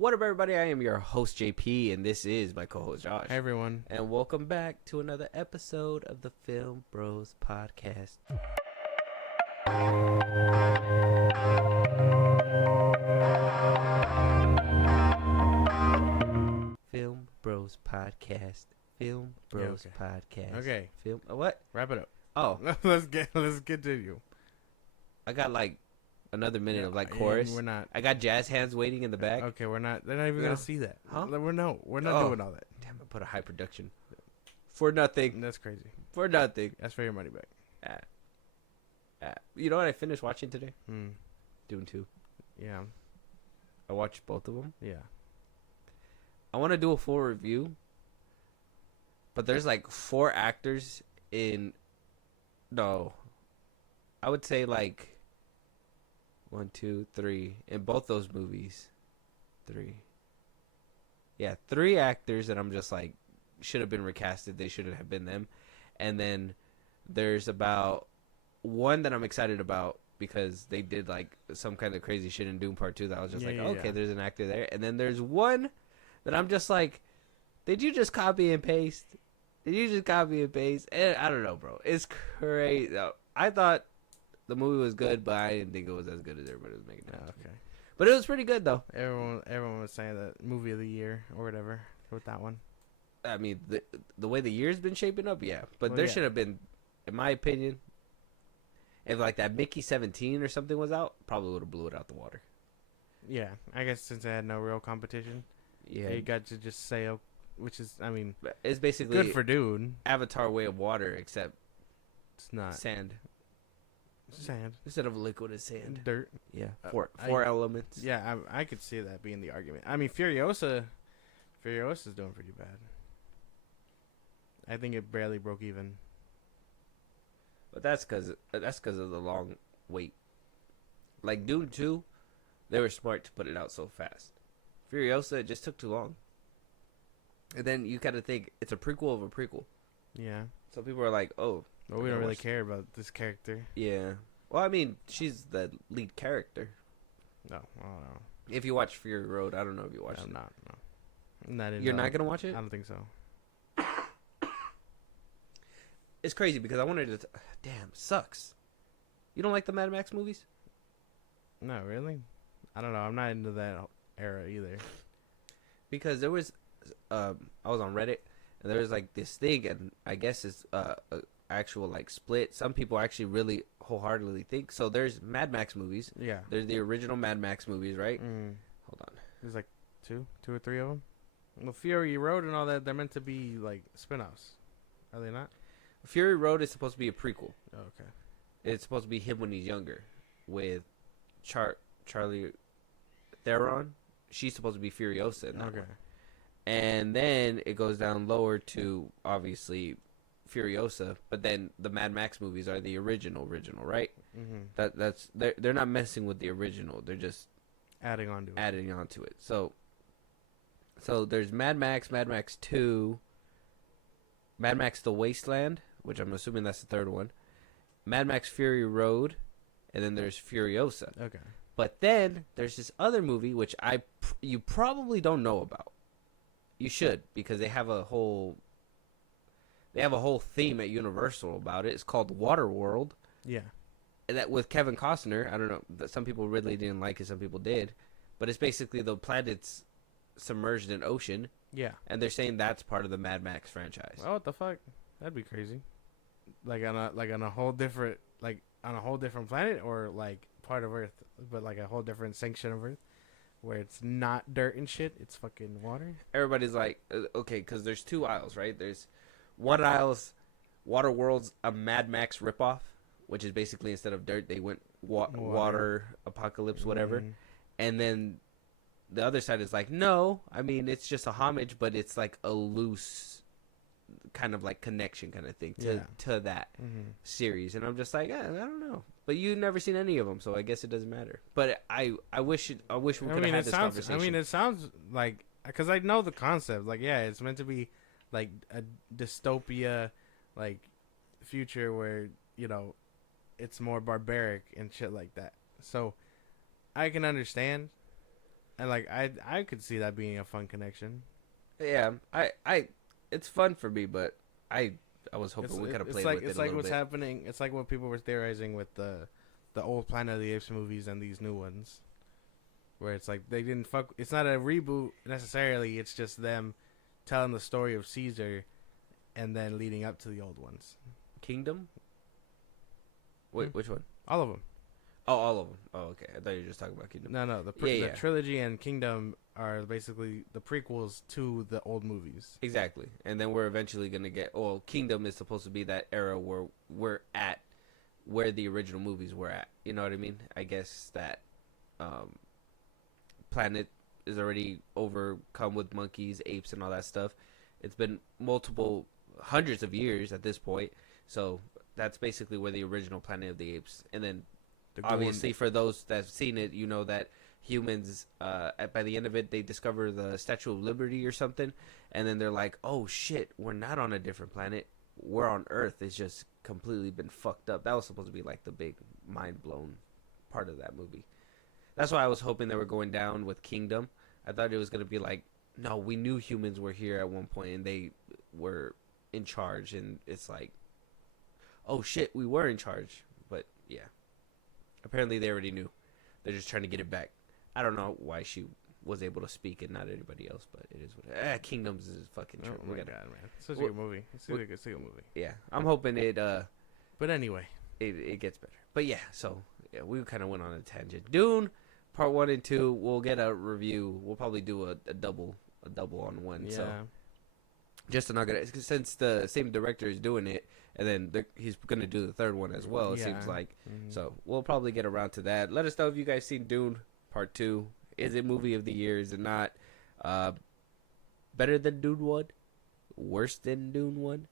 What up, everybody? I am your host, JP, and this is my co-host, Josh. Hey, everyone. And welcome back to another episode of the Film Bros Podcast. Film Bros Podcast. Film Bros Podcast. Okay. What? Wrap it up. Oh, let's continue. I got like another minute of like chorus. We're not. I got jazz hands waiting in the back. Okay, we're not. They're not even gonna see that. Huh? We're not doing all that. Damn, I put a high production for nothing. That's crazy. For nothing. That's for your money back. You know what I finished watching today? Dune 2. Yeah. I watched both of them. Yeah. I want to do a full review, but there's like 4 actors in. No, I would say like 1, 2, 3 in both those movies. 3. Yeah, 3 actors that I'm just like should have been recasted. They shouldn't have been them. And then there's about 1 that I'm excited about because they did like some kind of crazy shit in Doom Part 2 that I was just okay, there's an actor there. And then there's 1 that I'm just like, did you just copy and paste? Did you just copy and paste? And I don't know, bro. It's crazy. I thought the movie was good, but I didn't think it was as good as everybody was making it out. Okay. But it was pretty good, though. Everyone was saying that movie of the year or whatever with that one. I mean, the way the year's been shaping up, yeah. But there should have been, in my opinion, if like that Mickey 17 or something was out, probably would have blew it out the water. Yeah, I guess since it had no real competition, you got to just sail, which is, I mean, it's basically good for Dune. Avatar Way of Water, except it's not sand. Sand instead of liquid is sand. Dirt. Yeah, four elements. Yeah, I could see that being the argument. I mean, Furiosa's doing pretty bad. I think it barely broke even. But that's because of the long wait. Like Dune 2, they were smart to put it out so fast. Furiosa, it just took too long. And then you gotta think it's a prequel of a prequel. Yeah. So people are like, oh. Well, we don't really care about this character. Yeah. Well, I mean, she's the lead character. No, I don't know. If you watch Fury Road, I don't know if you watched it. No. You're not gonna watch it? I don't think so. It's crazy because I wanted to. Damn, sucks. You don't like the Mad Max movies? No, really? I don't know. I'm not into that era either. Because there was, I was on Reddit, and there was like this thing, and I guess it's actual like split. Some people actually really wholeheartedly think so. There's Mad Max movies. Yeah. There's the original Mad Max movies, right? Hold on. There's like two or three of them. Well, Fury Road and all that, they're meant to be like spin-offs. Are they not? Fury Road is supposed to be a prequel. Oh, okay. It's supposed to be him when he's younger, with Charlie Theron. She's supposed to be Furiosa in that one. And then it goes down lower to obviously Furiosa, but then the Mad Max movies are the original, right? That's they're not messing with the original. They're just adding on to it. So there's Mad Max, Mad Max 2, Mad Max The Wasteland, which I'm assuming that's the third one, Mad Max Fury Road, and then there's Furiosa. Okay. But then there's this other movie which you probably don't know about. You should, because they have a whole theme at Universal about it. It's called Waterworld. Yeah. And that with Kevin Costner. I don't know. Some people really didn't like it. Some people did. But it's basically the planet's submerged in ocean. Yeah. And they're saying that's part of the Mad Max franchise. Oh, what the fuck? That'd be crazy. Like on a whole different planet, or like part of Earth, but like a whole different section of Earth, where it's not dirt and shit. It's fucking water. Everybody's like, okay, because there's 2 aisles, right? There's one aisle's Waterworld's a Mad Max ripoff, which is basically instead of dirt, they went water apocalypse, whatever. And then the other side is like, no, I mean, it's just a homage, but it's like a loose kind of like connection kind of thing to that series. And I'm just like, I don't know. But you've never seen any of them, so I guess it doesn't matter. But I wish we could have had this conversation. I mean, it sounds like, because I know the concept. Like, yeah, it's meant to be like a dystopia, like future where, you know, it's more barbaric and shit like that. So I can understand. And like I could see that being a fun connection. Yeah, it's fun for me, but I was hoping we could have played with it It's a like little what's bit. happening. It's like what people were theorizing with the old Planet of the Apes movies and these new ones, where it's like they didn't fuck. It's not a reboot necessarily. It's just them telling the story of Caesar, and then leading up to the old ones. Kingdom. Wait, which one? All of them. Oh, all of them. Oh, okay. I thought you were just talking about Kingdom. No, the trilogy and Kingdom are basically the prequels to the old movies. Exactly. And then we're eventually going to get... Well, Kingdom is supposed to be that era where we're at where the original movies were at. You know what I mean? I guess that planet is already overcome with monkeys, apes, and all that stuff. It's been multiple hundreds of years at this point. So that's basically where the original Planet of the Apes... And then... Obviously, for those that've seen it, you know that humans, by the end of it, they discover the Statue of Liberty or something, and then they're like, "Oh shit, we're not on a different planet. We're on Earth. It's just completely been fucked up." That was supposed to be like the big mind blown part of that movie. That's why I was hoping they were going down with Kingdom. I thought it was gonna be like, no, we knew humans were here at one point and they were in charge, and it's like, oh shit, we were in charge, but yeah. Apparently, they already knew. They're just trying to get it back. I don't know why she was able to speak and not anybody else, but it is what Kingdoms is fucking true. Oh my god, man! It's such a good movie. It's such a good movie. Yeah, I'm hoping it. But anyway, it gets better. But yeah, so yeah, we kind of went on a tangent. Dune, part 1 and 2. We'll get a review. We'll probably do a double on one. yeah. So just to not get it, since the same director is doing it. And then he's going to do the third one as well, it seems like. Mm-hmm. So we'll probably get around to that. Let us know if you guys seen Dune Part 2. Is it movie of the year? Is it not? Better than Dune 1? Worse than Dune 1?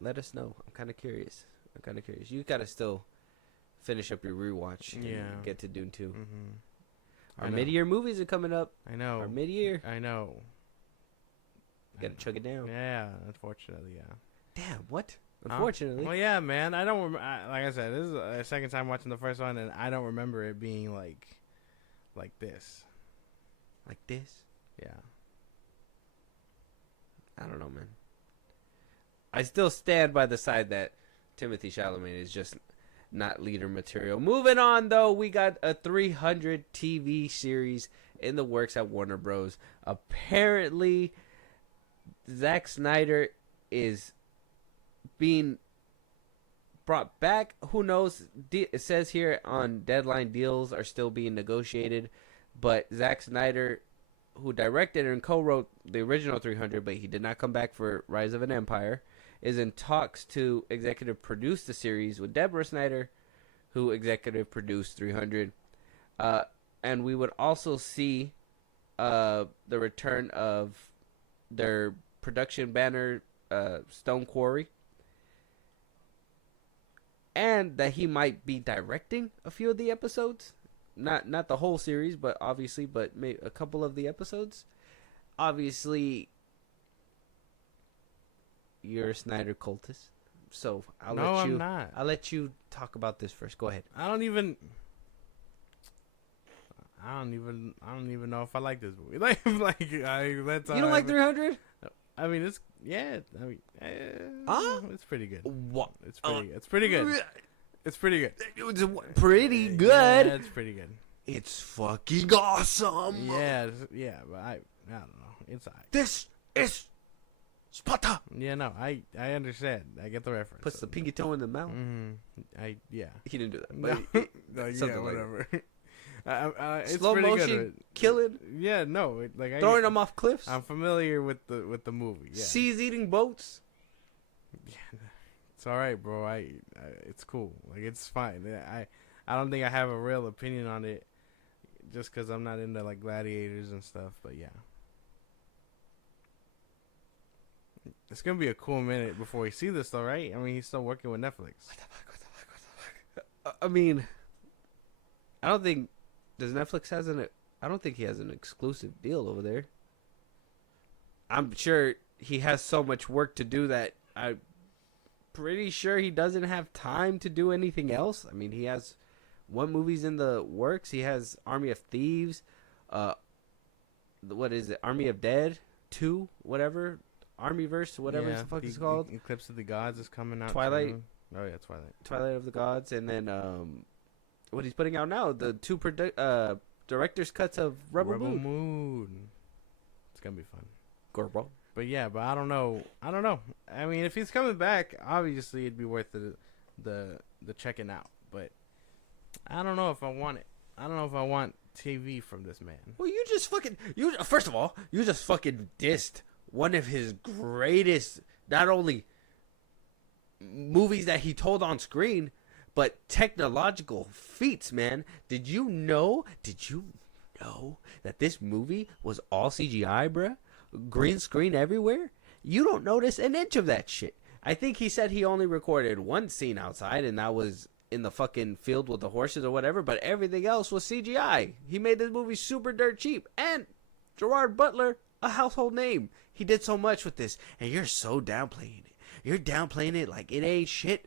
Let us know. I'm kind of curious. You got to still finish up your rewatch and get to Dune 2. Mm-hmm. Our mid-year movies are coming up. I know. Our mid-year. I know. Got to chug it down. Yeah, unfortunately, yeah. Damn, what? Unfortunately. Well, yeah, man. I don't like I said, this is the second time watching the first one, and I don't remember it being like this. Like this? Yeah. I don't know, man. I still stand by the side that Timothy Chalamet is just not leader material. Moving on, though, we got a 300 TV series in the works at Warner Bros. Apparently, Zack Snyder is being brought back. Who knows? It says here on Deadline deals are still being negotiated, but Zack Snyder, who directed and co-wrote the original 300, but he did not come back for Rise of an Empire, is in talks to executive produce the series with Deborah Snyder, who executive produced 300. And we would also see the return of their production banner, Stone Quarry, and that he might be directing a few of the episodes, not the whole series, but maybe a couple of the episodes. Obviously, you're a Snyder cultist, so I'm not. I'll let you talk about this first. Go ahead. I don't even know if I like this movie. You don't like 300? I mean, it's it's pretty good. What? It's pretty good. It's pretty good. It's pretty good. Yeah, it's pretty good. It's fucking awesome. Yeah, but I don't know. It's This is Sparta. Yeah, no, I understand. I get the reference. Puts the pinky toe in the mouth. Mm-hmm. He didn't do that. But yeah, whatever. It's slow pretty motion good. killing. Yeah, no, throwing them off cliffs. I'm familiar with the movie. Yeah. Seas eating boats. Yeah, it's all right, bro. It's cool. Like, it's fine. I don't think I have a real opinion on it, just because I'm not into like gladiators and stuff. But yeah, it's gonna be a cool minute before we see this, though, right? I mean, he's still working with Netflix. What the fuck? I mean, I don't think. Does Netflix I don't think he has an exclusive deal over there. I'm sure he has so much work to do that I'm pretty sure he doesn't have time to do anything else. I mean, he has one movie's in the works. He has Army of Thieves, what is it? Army of Dead 2, whatever, Armyverse, whatever the fuck it's called. Eclipse of the Gods is coming out. Twilight. Soon. Oh yeah, Twilight. Twilight of the Gods, and then what he's putting out now, the two director's cuts of Rebel Moon. It's gonna be fun. Gorbo. But yeah, but I don't know. I mean, if he's coming back, obviously it'd be worth the checking out. But I don't know if I want it. I don't know if I want TV from this man. Well, first of all, you just fucking dissed one of his greatest, not only movies that he told on screen, but technological feats, man. Did you know that this movie was all CGI, bruh? Green screen everywhere? You don't notice an inch of that shit. I think he said he only recorded one scene outside, and that was in the fucking field with the horses or whatever, but everything else was CGI. He made this movie super dirt cheap. And Gerard Butler, a household name. He did so much with this, and you're so downplaying it. You're downplaying it like it ain't shit.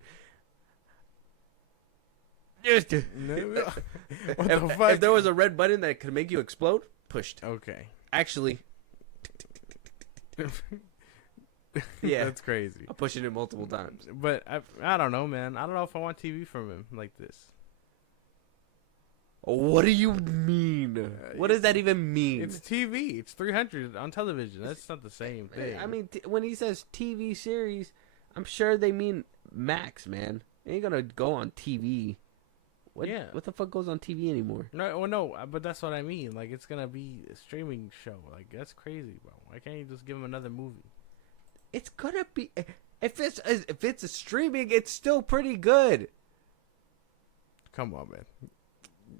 What the fuck? If there was a red button that could make you explode, pushed. Okay. Actually, yeah, that's crazy. I'm pushing it multiple times. But I don't know, man. I don't know if I want TV from him like this. What do you mean? What does that even mean? It's TV. It's 300 on television. That's not the same thing. I mean, when he says TV series, I'm sure they mean Max, man. They ain't gonna go on TV. What the fuck goes on TV anymore? No, but that's what I mean. Like, it's gonna be a streaming show. Like, that's crazy, bro. Why can't you just give him another movie? It's gonna be if it's a streaming, it's still pretty good. Come on, man.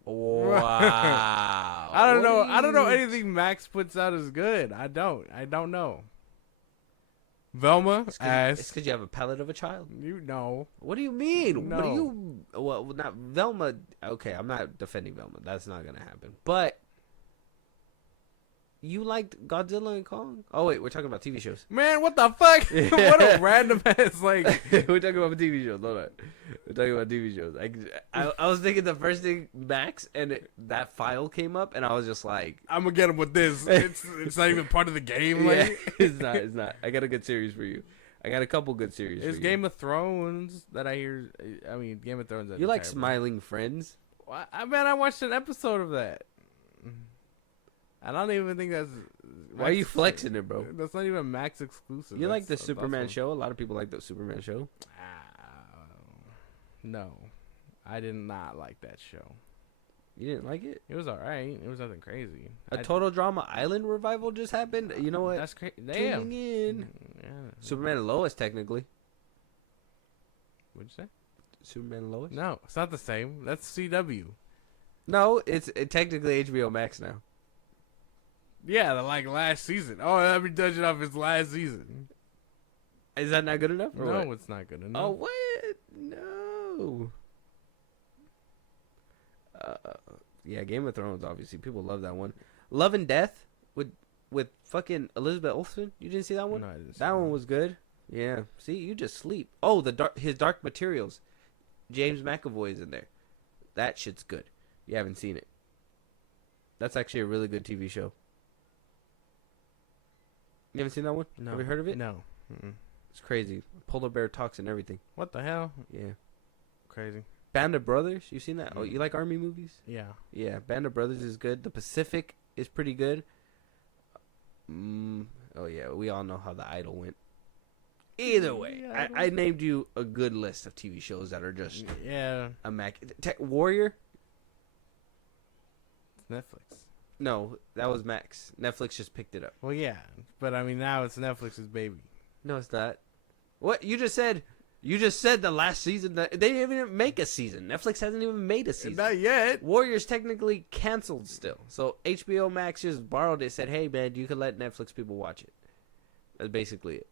Wow. I don't know. I don't know anything Max puts out is good. I don't know. Velma ass. It's because you have a palate of a child. You know. What do you mean? No. What do you? Well, not Velma. Okay, I'm not defending Velma. That's not gonna happen. But you liked Godzilla and Kong? Oh wait, we're talking about TV shows. Man, what the fuck? What a random ass like. We're talking about TV shows. Hold on. We're talking about TV shows. I was thinking the first thing Max and that file came up, and I was just like, I'm gonna get him with this. It's not even part of the game. Like. Yeah, it's not. I got a good series for you. I got a couple good series. There's Game of Thrones that I hear. I mean, Game of Thrones. You like Smiling Friends? I watched an episode of that. I don't even think that's. Why are you flexing it, bro? That's not even Max exclusive. You like the Superman show? A lot of people like the Superman show. No, I did not like that show. You didn't like it? It was alright. It was nothing crazy. Total Drama Island revival just happened. You know what? That's crazy. Damn. Tuning in. Yeah. Superman and Lois, technically. What'd you say? Superman and Lois? No, it's not the same. That's CW. No, it's technically HBO Max now. Yeah, like last season. Oh, let me touch it off his last season. Is that not good enough? No, what? It's not good enough. Oh, what? No. Yeah, Game of Thrones, obviously. People love that one. Love and Death with fucking Elizabeth Olsen. You didn't see that one? No, I didn't see that one was good. Yeah. See, you just sleep. Oh, his Dark Materials. James McAvoy's in there. That shit's good. You haven't seen it. That's actually a really good TV show. You haven't seen that one? No. Have you heard of it? No. Mm-mm. It's crazy. Polar bear talks and everything. What the hell? Yeah. Crazy. Band of Brothers. You seen that? Oh, you like army movies? Yeah. Yeah. Band of Brothers is good. The Pacific is pretty good. Oh yeah, we all know how The Idol went. Either way, I named you a good list of TV shows that are just Warrior. It's Netflix. No, that was Max. Netflix just picked it up. Well, yeah, but I mean now it's Netflix's baby. No, it's not. What you just said? You just said the last season that they didn't even make a season. Netflix hasn't even made a season. Not yet. Warrior's technically canceled still. So HBO Max just borrowed it. Said, "Hey man, you can let Netflix people watch it." That's basically it.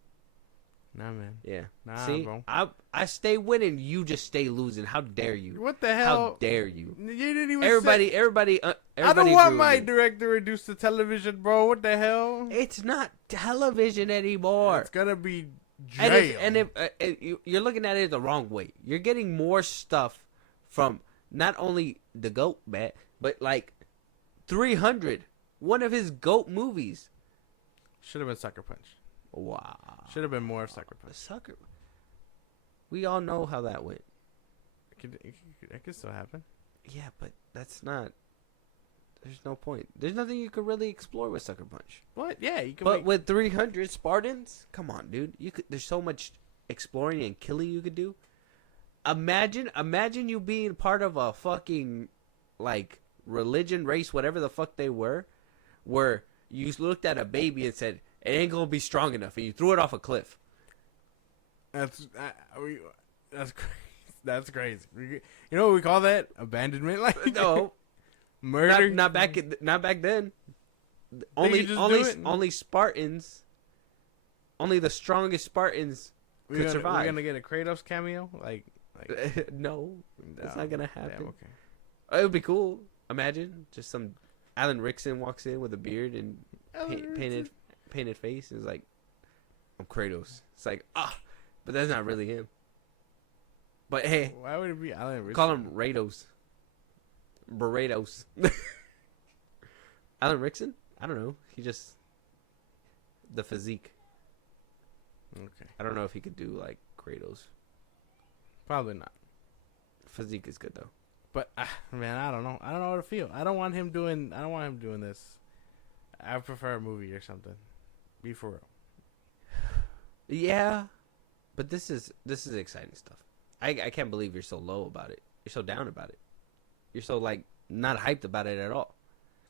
Nah, man. Yeah. Nah, see, bro. I stay winning. You just stay losing. How dare you? What the hell? How dare you? You didn't even. Everybody. I don't want my director reduced to television, bro. What the hell? It's not television anymore. It's gonna be jail. And if you're looking at it the wrong way, you're getting more stuff from not only the GOAT, man, but like 300 One of his GOAT movies. Should have been Sucker Punch. Wow. Should have been more Sucker Punch. Sucker. We all know how that went. It could still happen. Yeah, but that's not. There's no point. There's nothing you could really explore with Sucker Punch. What? Yeah, you can. But with 300 Spartans, come on, dude. You could. There's so much exploring and killing you could do. Imagine you being part of a fucking like religion, race, whatever the fuck they were, where you looked at a baby and said it ain't gonna be strong enough, and you threw it off a cliff. That's crazy. That's crazy. You know what we call that? Abandonment. Like No, murder. not back then. Only Spartans. Only the strongest Spartans could survive. We're gonna get a Kratos cameo. Like no, it's not gonna happen. Damn, okay. It would be cool. Imagine just some Alan Rickson walks in with a beard and painted face and is like, "I'm Kratos." It's like but that's not really him. But hey, why would it be Alan Rickson? call him Rados. Burritos. Alan Rickson? I don't know. He just the physique. Okay. I don't know if he could do like Kratos. Probably not. Physique is good though. But man, I don't know. I don't know how to feel. I don't want him doing this. I prefer a movie or something. Be for real. Yeah, but this is exciting stuff. I can't believe you're so low about it. You're so down about it. You're so like not hyped about it at all.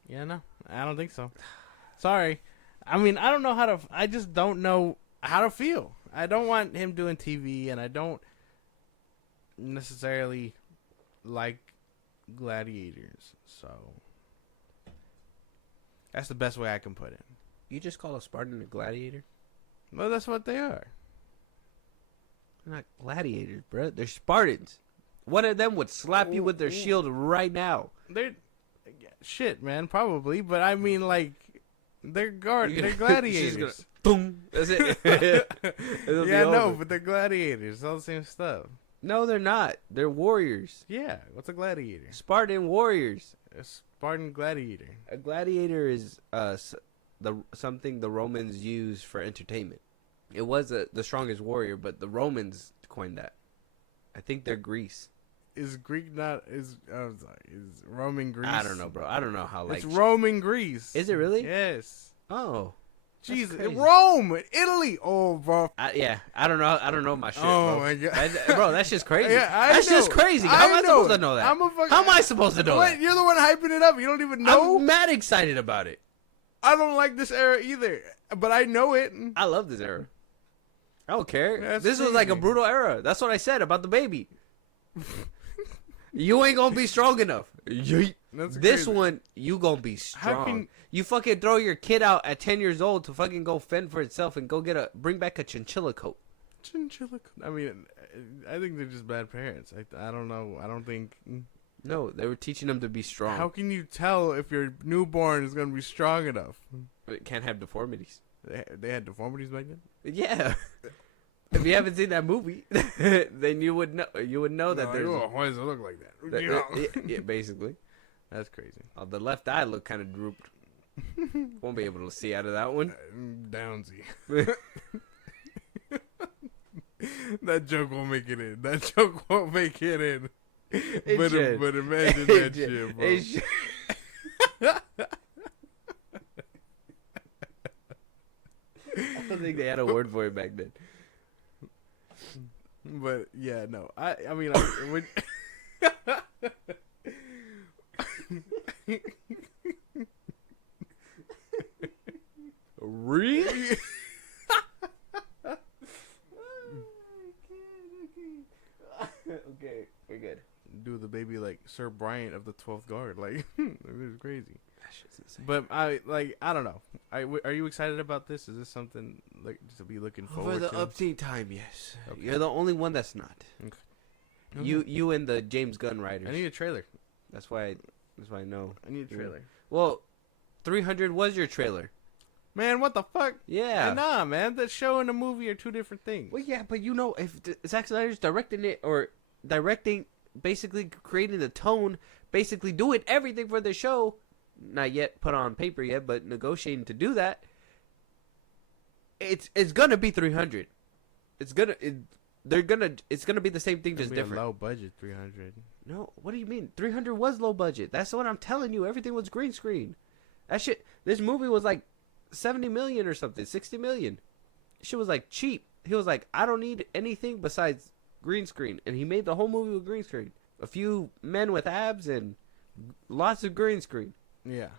Yeah, no, I don't think so. Sorry. I mean, I don't know how to. I just don't know how to feel. I don't want him doing TV, and I don't necessarily like gladiators. So that's the best way I can put it. You just call a Spartan a gladiator? Well, that's what they are. They're not gladiators, bro. They're Spartans. One of them would slap you with their shield right now. They're shit, man. Probably, but I mean, like, they're gladiators. Boom. That's it. Yeah, no, but they're gladiators. It's all the same stuff. No, they're not. They're warriors. Yeah, what's a gladiator? Spartan warriors. A Spartan gladiator. A gladiator is something the Romans used for entertainment. It was the strongest warrior, but the Romans coined that. I think they're Greece. Is Greek not is Roman Greece? I don't know, bro. I don't know how like it's Roman Greece. Is it really? Yes. Oh. Jesus, Rome, Italy. Oh, bro. Yeah, I don't know. I don't know my shit. Oh bro. my god, bro, that's just crazy. Yeah, that's just crazy. How am I supposed to know that? How am I supposed to know that? You're the one hyping it up. You don't even know. I'm mad excited about it. I don't like this era either, but I know it. I love this era. I don't care. That's this was like a brutal era. That's what I said about the baby. You ain't gonna be strong enough. This one, you gonna be strong. You fucking throw your kid out at 10 years old to fucking go fend for itself and go bring back a chinchilla coat. Chinchilla coat. I mean, I think they're just bad parents. I don't know. I don't think. No, they were teaching them to be strong. How can you tell if your newborn is gonna be strong enough? It can't have deformities. They had deformities back then? Yeah. If you haven't seen that movie, then you would know. You would know that there's. Why does it look like that? Yeah, basically. That's crazy. The left eye look kind of drooped. Won't be able to see out of that one. Downsy. That joke won't make it in. That joke won't make it in. But imagine that shit, bro. I don't think they had a word for it back then. But yeah, no. I mean, would. Really? Okay, we're good. Do the baby like Sir Bryant of the 12th Guard. Like, it was crazy. That shit's insane. But I don't know. Are you excited about this? Is this something like to be looking forward For to? the update time, yes. Okay. You're the only one that's not. Okay. You and the James Gunn writers. I need a trailer. That's why I know. I need a trailer. Well, 300 was your trailer. Man, what the fuck? Yeah. Nah, man. The show and the movie are two different things. Well, yeah, but if Zack Snyder's directing it or basically creating the tone, basically doing everything for the show, not yet put on paper yet, but negotiating to do that. It's gonna be 300. It's gonna be the same thing, just different. Low budget 300. No, what do you mean? 300 was low budget. That's what I'm telling you. Everything was green screen. That shit. This movie was like 70 million or something, 60 million. Shit was like cheap. He was like, I don't need anything besides green screen, and he made the whole movie with green screen. A few men with abs and lots of green screen. Yeah.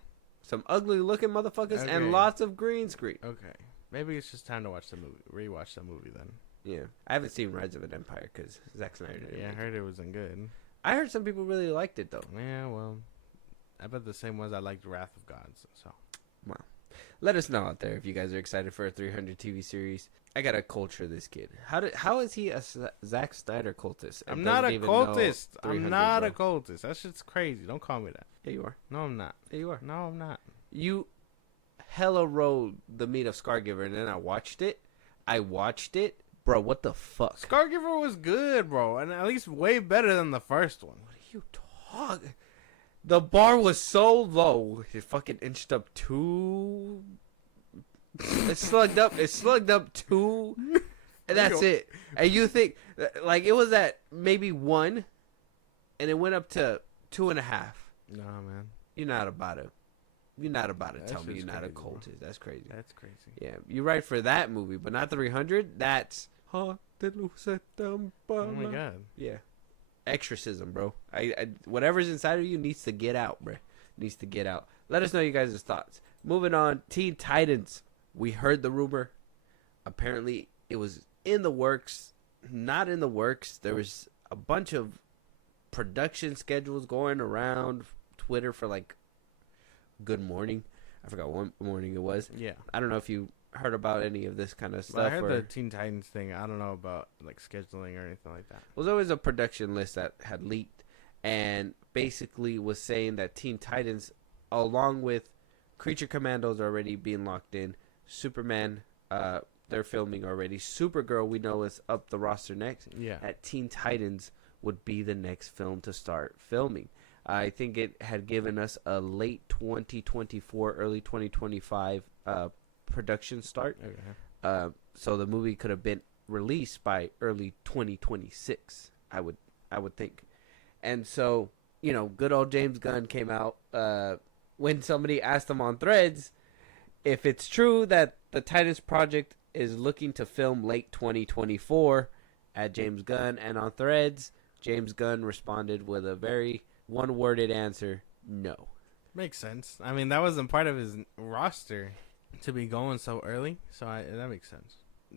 Some ugly looking motherfuckers and lots of green screen. Okay. Maybe it's just time to watch the movie. Rewatch the movie then. Yeah. I haven't seen Rise of an Empire because Zack Snyder didn't. Yeah, I heard it wasn't good. I heard some people really liked it though. Yeah, well, I bet the same ones I liked Wrath of Gods. So. Wow. Let us know out there if you guys are excited for a 300 TV series. I gotta culture this kid. How is he a Zack Snyder cultist? I'm not a cultist. I'm not a cultist. That shit's crazy. Don't call me that. Yeah, you are. No, I'm not. Yeah, you are. No, I'm not. You hella rode the meat of Scargiver, and then I watched it. Bro, what the fuck? Scargiver was good, bro, and at least way better than the first one. What are you talking? The bar was so low. It fucking inched up two. It slugged up two. And that's it. And you think, like, it was at maybe 1, and it went up to 2.5. Nah, man. You're not about to tell me you're not a cultist. Bro. That's crazy. That's crazy. Yeah, you're right for that movie, but not 300. That's... Oh my god. Yeah. Exorcism, bro. I whatever's inside of you needs to get out, bro. Needs to get out. Let us know you guys' thoughts. Moving on, Teen Titans. We heard the rumor. Apparently, it was in the works. Not in the works. There was a bunch of production schedules going around Twitter for, like, Good Morning. I forgot what morning it was. Yeah. I don't know if you heard about any of this kind of stuff. Well, I heard the Teen Titans thing. I don't know about, like, scheduling or anything like that. Well, there was a production list that had leaked and basically was saying that Teen Titans, along with Creature Commandos already being locked in, Superman, they're filming already. Supergirl, we know, is up the roster next. Yeah. At Teen Titans would be the next film to start filming. I think it had given us a late 2024, early 2025 production start. Okay. So the movie could have been released by early 2026, I would think. And so, you know, good old James Gunn came out when somebody asked him on Threads if it's true that the Titans project is looking to film late 2024 at James Gunn, and on Threads, James Gunn responded with a very one-worded answer, no. Makes sense. I mean, that wasn't part of his roster to be going so early, so that makes sense.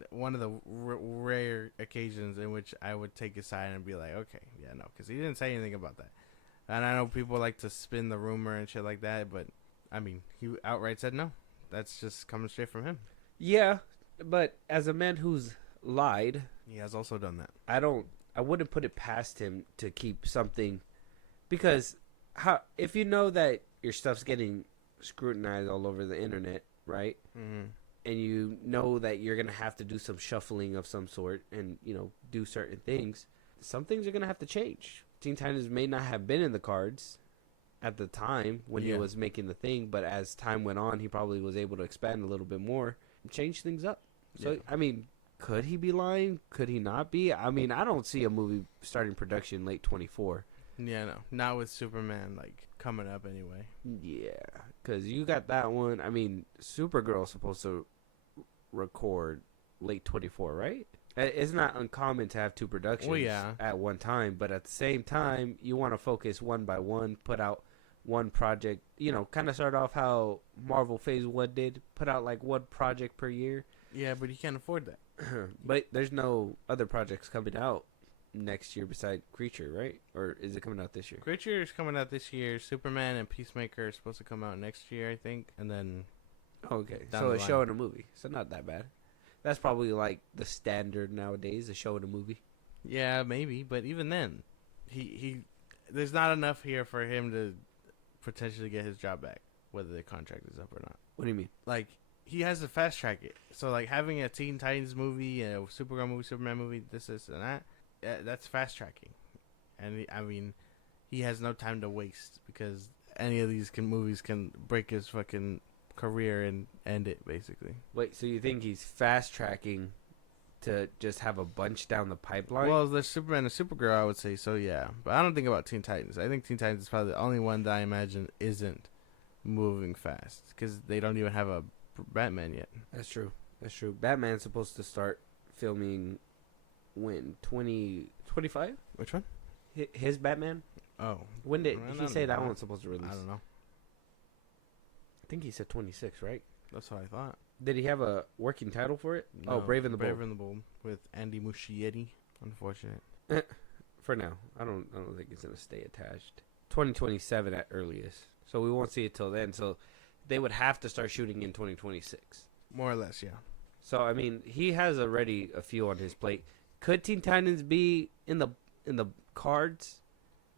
One of the rare occasions in which I would take his side and be like, okay, yeah, no, because he didn't say anything about that. And I know people like to spin the rumor and shit like that, but, I mean, he outright said no. That's just coming straight from him. Yeah, but as a man who's lied... He has also done that. I wouldn't put it past him to keep something... Because if you know that your stuff's getting scrutinized all over the internet, right? Mm-hmm. And you know that you're going to have to do some shuffling of some sort and, you know, do certain things, some things are going to have to change. Teen Titans may not have been in the cards at the time when he was making the thing, but as time went on, he probably was able to expand a little bit more and change things up. So, I mean, could he be lying? Could he not be? I mean, I don't see a movie starting production late 24. Yeah, no. Not with Superman, like, coming up anyway. Yeah, because you got that one. I mean, Supergirl's supposed to record late 24, right? It's not uncommon to have two productions at one time, but at the same time, you want to focus one by one, put out one project, you know, kind of start off how Marvel Phase 1 did, put out like one project per year. Yeah, but you can't afford that. But there's no other projects coming out next year beside Creature, right? Or is it coming out this year? Creature is coming out this year. Superman and Peacemaker are supposed to come out next year, I think. And then... Okay, so a show and a movie. So not that bad. That's probably like the standard nowadays, a show and a movie. Yeah, maybe. But even then, he there's not enough here for him to potentially get his job back, whether the contract is up or not. What do you mean? Like, he has to fast track it. So, like, having a Teen Titans movie, a Supergirl movie, Superman movie, this and that, that's fast tracking. And, I mean, he has no time to waste because any of these movies can break his fucking career and end it, basically. Wait, so you think he's fast tracking to just have a bunch down the pipeline? Well, there's Superman and Supergirl, I would say so, yeah. But I don't think about Teen Titans. I think Teen Titans is probably the only one that I imagine isn't moving fast because they don't even have a Batman yet. That's true. That's true. Batman's supposed to start filming when 2025? Which one? His Batman? Oh, When did I he don't say that know. one's supposed to release? I don't know. I think he said 26, right? That's what I thought. Did he have a working title for it? No, Brave and the Bold. Brave and the Bold with Andy Muschietti. Unfortunate. For now, I don't think it's gonna stay attached. 2027 at earliest, so we won't see it till then. So they would have to start shooting in 2026. More or less, yeah. So I mean, he has already a few on his plate. Could Teen Titans be in the cards?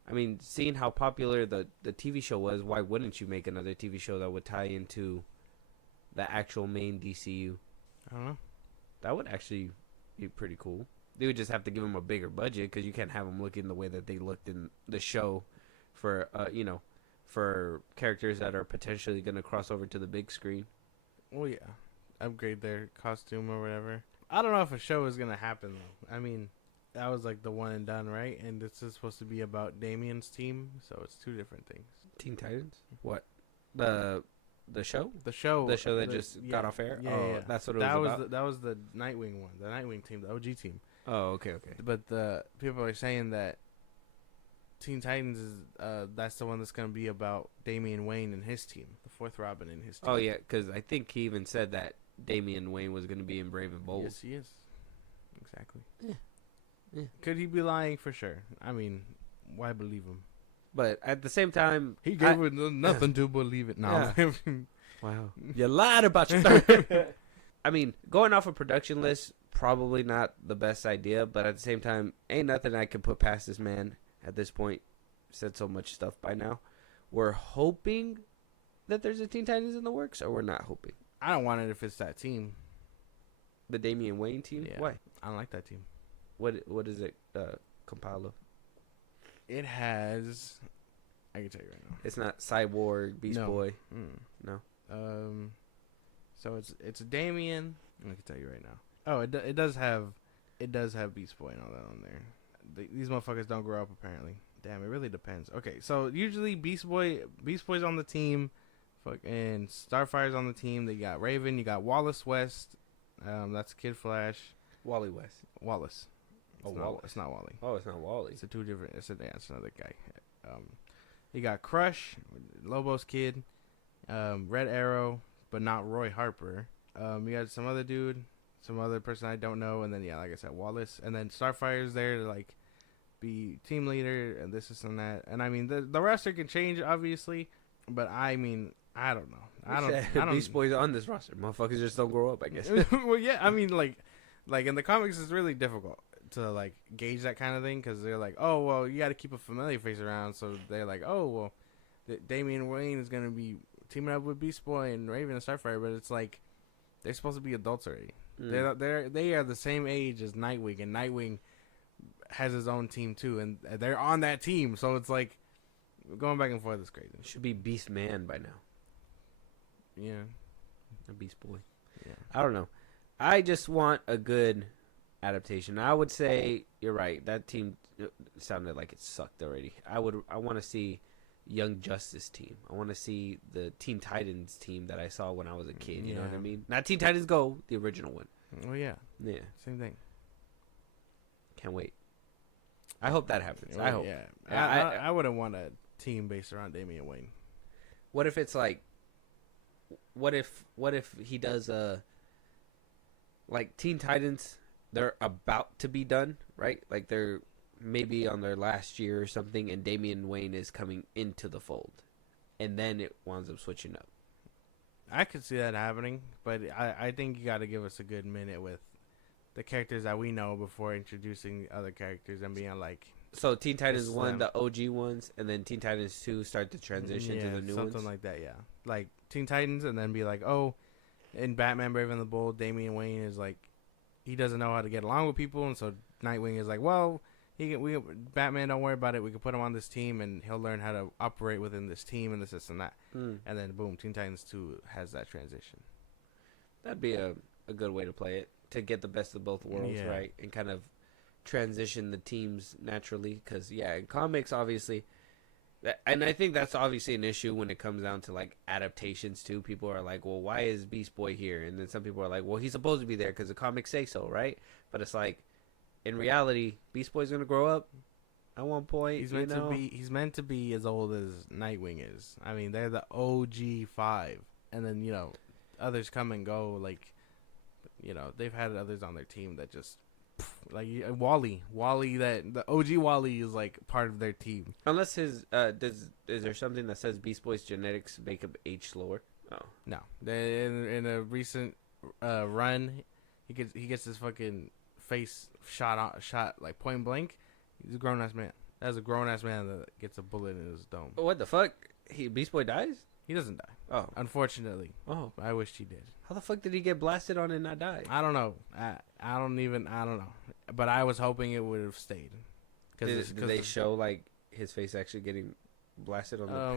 I mean, seeing how popular the TV show was, why wouldn't you make another TV show that would tie into the actual main DCU? I don't know. That would actually be pretty cool. They would just have to give them a bigger budget because you can't have them looking the way that they looked in the show for for characters that are potentially going to cross over to the big screen. Oh yeah, upgrade their costume or whatever. I don't know if a show is gonna happen though. I mean, that was like the one and done, right? And this is supposed to be about Damian's team, so it's two different things. Teen Titans? What? The show? The show that just got off air? Yeah. That's what it was about? That was the Nightwing one, the Nightwing team, the OG team. Oh, okay. But the people are saying that Teen Titans is that's the one that's gonna be about Damian Wayne and his team, the fourth Robin and his team. Oh, yeah, because I think he even said that Damian Wayne was going to be in Brave and Bold. Yes, he is. Exactly. Yeah. Could he be lying? For sure. I mean, why believe him? But at the same time, He gave it nothing to believe it. No. wow, you lied about your third. I mean, going off a production list, probably not the best idea. But at the same time, ain't nothing I can put past this man at this point. Said so much stuff by now. We're hoping that there's a Teen Titans in the works, or we're not hoping. I don't want it if it's that team. The Damian Wayne team? Yeah. Why? I don't like that team. What is it compile of? It has. I can tell you right now. It's not Cyborg, Beast No. Boy. Mm. No. So it's Damien. I can tell you right now. Oh, it does have Beast Boy and all that on there. These motherfuckers don't grow up apparently. Damn, it really depends. Okay, so usually Beast Boy's on the team. Fucking Starfire's on the team. They got Raven. You got Wallace West. That's Kid Flash. Wally West. Wallace. Wallace. It's not Wally. Oh, it's not Wally. It's it's another guy. You got Crush, Lobo's kid, Red Arrow, but not Roy Harper. You got some other dude, some other person I don't know, and then yeah, like I said, Wallace, and then Starfire's there to like be team leader and this and that. And I mean the roster can change obviously, but I mean I don't know. I don't. Beast Boys on this roster. Motherfuckers just don't grow up, I guess. Well, yeah, I mean like in the comics, it's really difficult to like gauge that kind of thing because they're like, oh well, you got to keep a familiar face around, so they're like, oh well, Damian Wayne is gonna be teaming up with Beast Boy and Raven and Starfire, but it's like they're supposed to be adults already. They are the same age as Nightwing, and Nightwing has his own team too, and they're on that team, so it's like going back and forth is crazy. Should be Beast Man by now. Yeah, A Beast Boy. yeah. I don't know. I just want a good adaptation. I would say you're right. That team sounded like it sucked already. I want to see Young Justice team. I want to see the Teen Titans team that I saw when I was a kid. You know what I mean? Not Teen Titans Go, the original one. Oh yeah, Yeah. same thing. Can't wait. I hope that happens. Well, I hope. Yeah, I wouldn't want a team based around Damian Wayne. What if it's like? What if he does like Teen Titans? They're about to be done, right? Like they're maybe on their last year or something, and Damian Wayne is coming into the fold, and then it winds up switching up. I could see that happening, but I think you got to give us a good minute with the characters that we know before introducing other characters and being like. So Teen Titans It's 1, them. the OG ones, and then Teen Titans 2 start to transition to the new ones. Something like that, yeah. Like Teen Titans, and then be like, oh, in Batman Brave and the Bold, Damian Wayne is like, he doesn't know how to get along with people, and so Nightwing is like, well, Batman, don't worry about it. We can put him on this team, and he'll learn how to operate within this team and this and that. Mm. And then boom, Teen Titans 2 has that transition. That'd be a good way to play it, to get the best of both worlds, right? And kind of transition the teams naturally. Because, yeah, in comics, obviously, and I think that's obviously an issue when it comes down to, like, adaptations, too. People are like, well, why is Beast Boy here? And then some people are like, well, he's supposed to be there because the comics say so, right? But it's like, in reality, Beast Boy's going to grow up at one point. He's meant to be as old as Nightwing is. I mean, they're the OG 5. And then, others come and go, like, they've had others on their team that just, like Wally, that the OG Wally is like part of their team. Unless his, is there something that says Beast Boy's genetics make him age slower? Oh. No. In a recent run, he gets his fucking face shot like point blank. He's a grown ass man. That's a grown ass man that gets a bullet in his dome. What the fuck? Beast Boy dies? He doesn't die. Oh, unfortunately. Oh, I wished he did. How the fuck did he get blasted on and not die? I don't know. I don't know. But I was hoping it would have stayed. Did they show like his face actually getting blasted on the panel?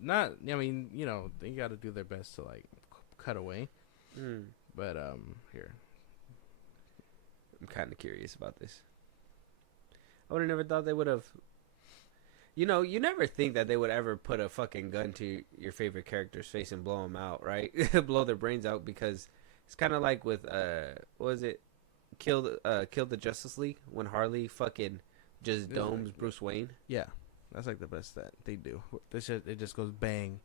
Not. I mean, they got to do their best to like cut away. Mm. But here, I'm kind of curious about this. I would have never thought they would have. You never think that they would ever put a fucking gun to your favorite character's face and blow them out, right? Blow their brains out, because it's kind of like with what was it? Kill the Justice League, when Harley fucking just domes Bruce Wayne. Yeah, that's like the best that they do. This shit, it just goes bang,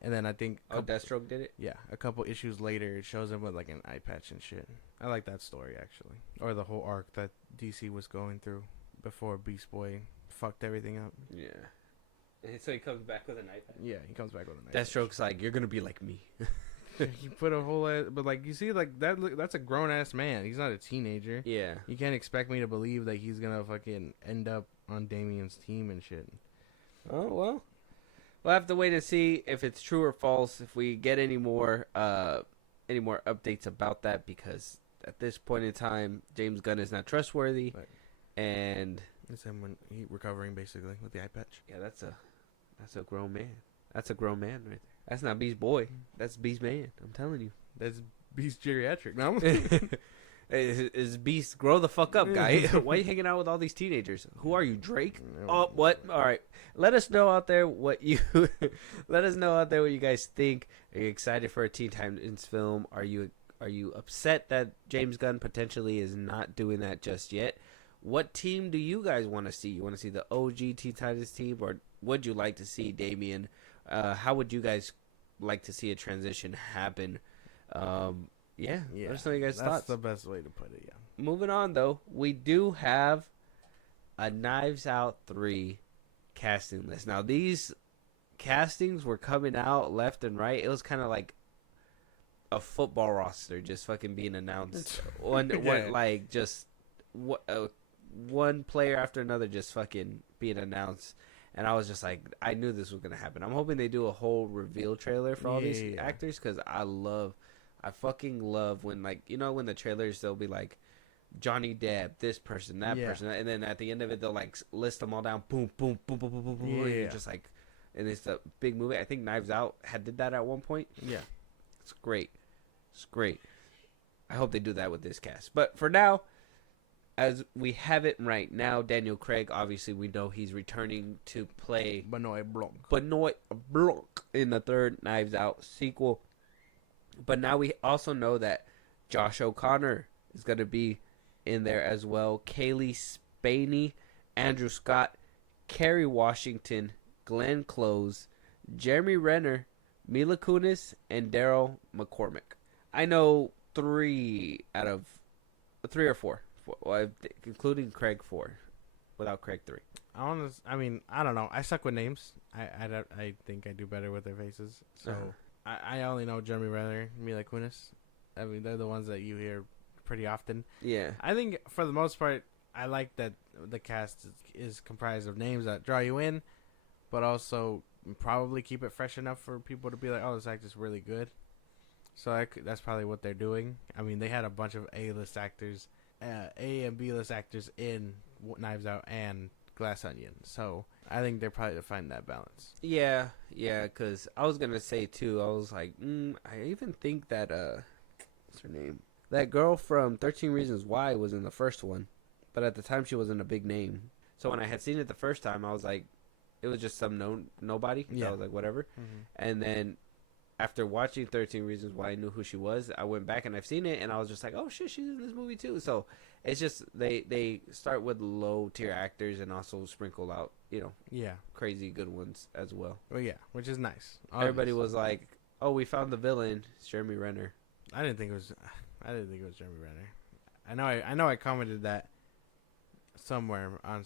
and then I think Deathstroke did it. Yeah, a couple issues later, it shows him with like an eye patch and shit. I like that story actually, or the whole arc that DC was going through before Beast Boy fucked everything up. Yeah. And so he comes back with a knife. Yeah, he comes back with a knife. Deathstroke's like, you're gonna be like me. He put a whole but like you see, like that's a grown ass man. He's not a teenager. Yeah. You can't expect me to believe that he's gonna fucking end up on Damian's team and shit. Oh well. We'll have to wait and see if it's true or false. If we get any more updates about that, because at this point in time, James Gunn is not trustworthy, right. And it's him when he recovering basically with the eye patch. Yeah, that's a grown man. That's a grown man right there. That's not Beast Boy. That's Beast Man. I'm telling you. That's Beast Geriatric. No, is Beast grow the fuck up, guy? Why are you hanging out with all these teenagers? Who are you, Drake? Oh, what? All right. Let us know out there what you guys think. Are you excited for a Teen Titans film? Are you upset that James Gunn potentially is not doing that just yet? What team do you guys want to see? You want to see the OG Teen Titans team, or would you like to see Damian? How would you guys like to see a transition happen? Yeah. Let us know your guys' thoughts. That's the best way to put it, yeah. Moving on, though, we do have a Knives Out 3 casting list. Now, these castings were coming out left and right. It was kind of like a football roster just fucking being announced. One player after another just fucking being announced. And I was just like, I knew this was going to happen. I'm hoping they do a whole reveal trailer for all these actors, because I fucking love when, like, when the trailers, they'll be like, Johnny Depp, this person, that person. And then at the end of it, they'll, like, list them all down. Boom, boom, boom, boom, boom, boom, boom. And you're just like, and it's a big movie. I think Knives Out did that at one point. Yeah. It's great. It's great. I hope they do that with this cast. But for now, as we have it right now, Daniel Craig, obviously we know he's returning to play Benoit Blanc in the third Knives Out sequel. But now we also know that Josh O'Connor is going to be in there as well. Kaylee Spaney, Andrew Scott, Kerry Washington, Glenn Close, Jeremy Renner, Mila Kunis, and Daryl McCormick. I know 3 or 4. Well, including Craig 4, without Craig 3. I mean, I don't know. I suck with names. I think I do better with their faces. So I only know Jeremy Renner, Mila Kunis. I mean, they're the ones that you hear pretty often. Yeah. I think for the most part, I like that the cast is comprised of names that draw you in, but also probably keep it fresh enough for people to be like, oh, this actor's really good. So that's probably what they're doing. I mean, they had a bunch of A-list actors A and B list actors in Knives Out and Glass Onion. So I think they're probably to find that balance. Yeah, because I was gonna say too. I was like, I even think that what's her name? That girl from 13 Reasons Why was in the first one, but at the time she wasn't a big name. So when I had seen it the first time, I was like, it was just some nobody. So I was like, whatever. Mm-hmm. And then after watching 13 Reasons Why I knew who she was, I went back and I've seen it, and I was just like, oh shit, she's in this movie too. So it's just they start with low tier actors and also sprinkle out, crazy good ones as well. Well, yeah, which is nice. Everybody was like, oh, we found the villain, it's Jeremy Renner. I didn't think it was Jeremy Renner. I know I commented that somewhere on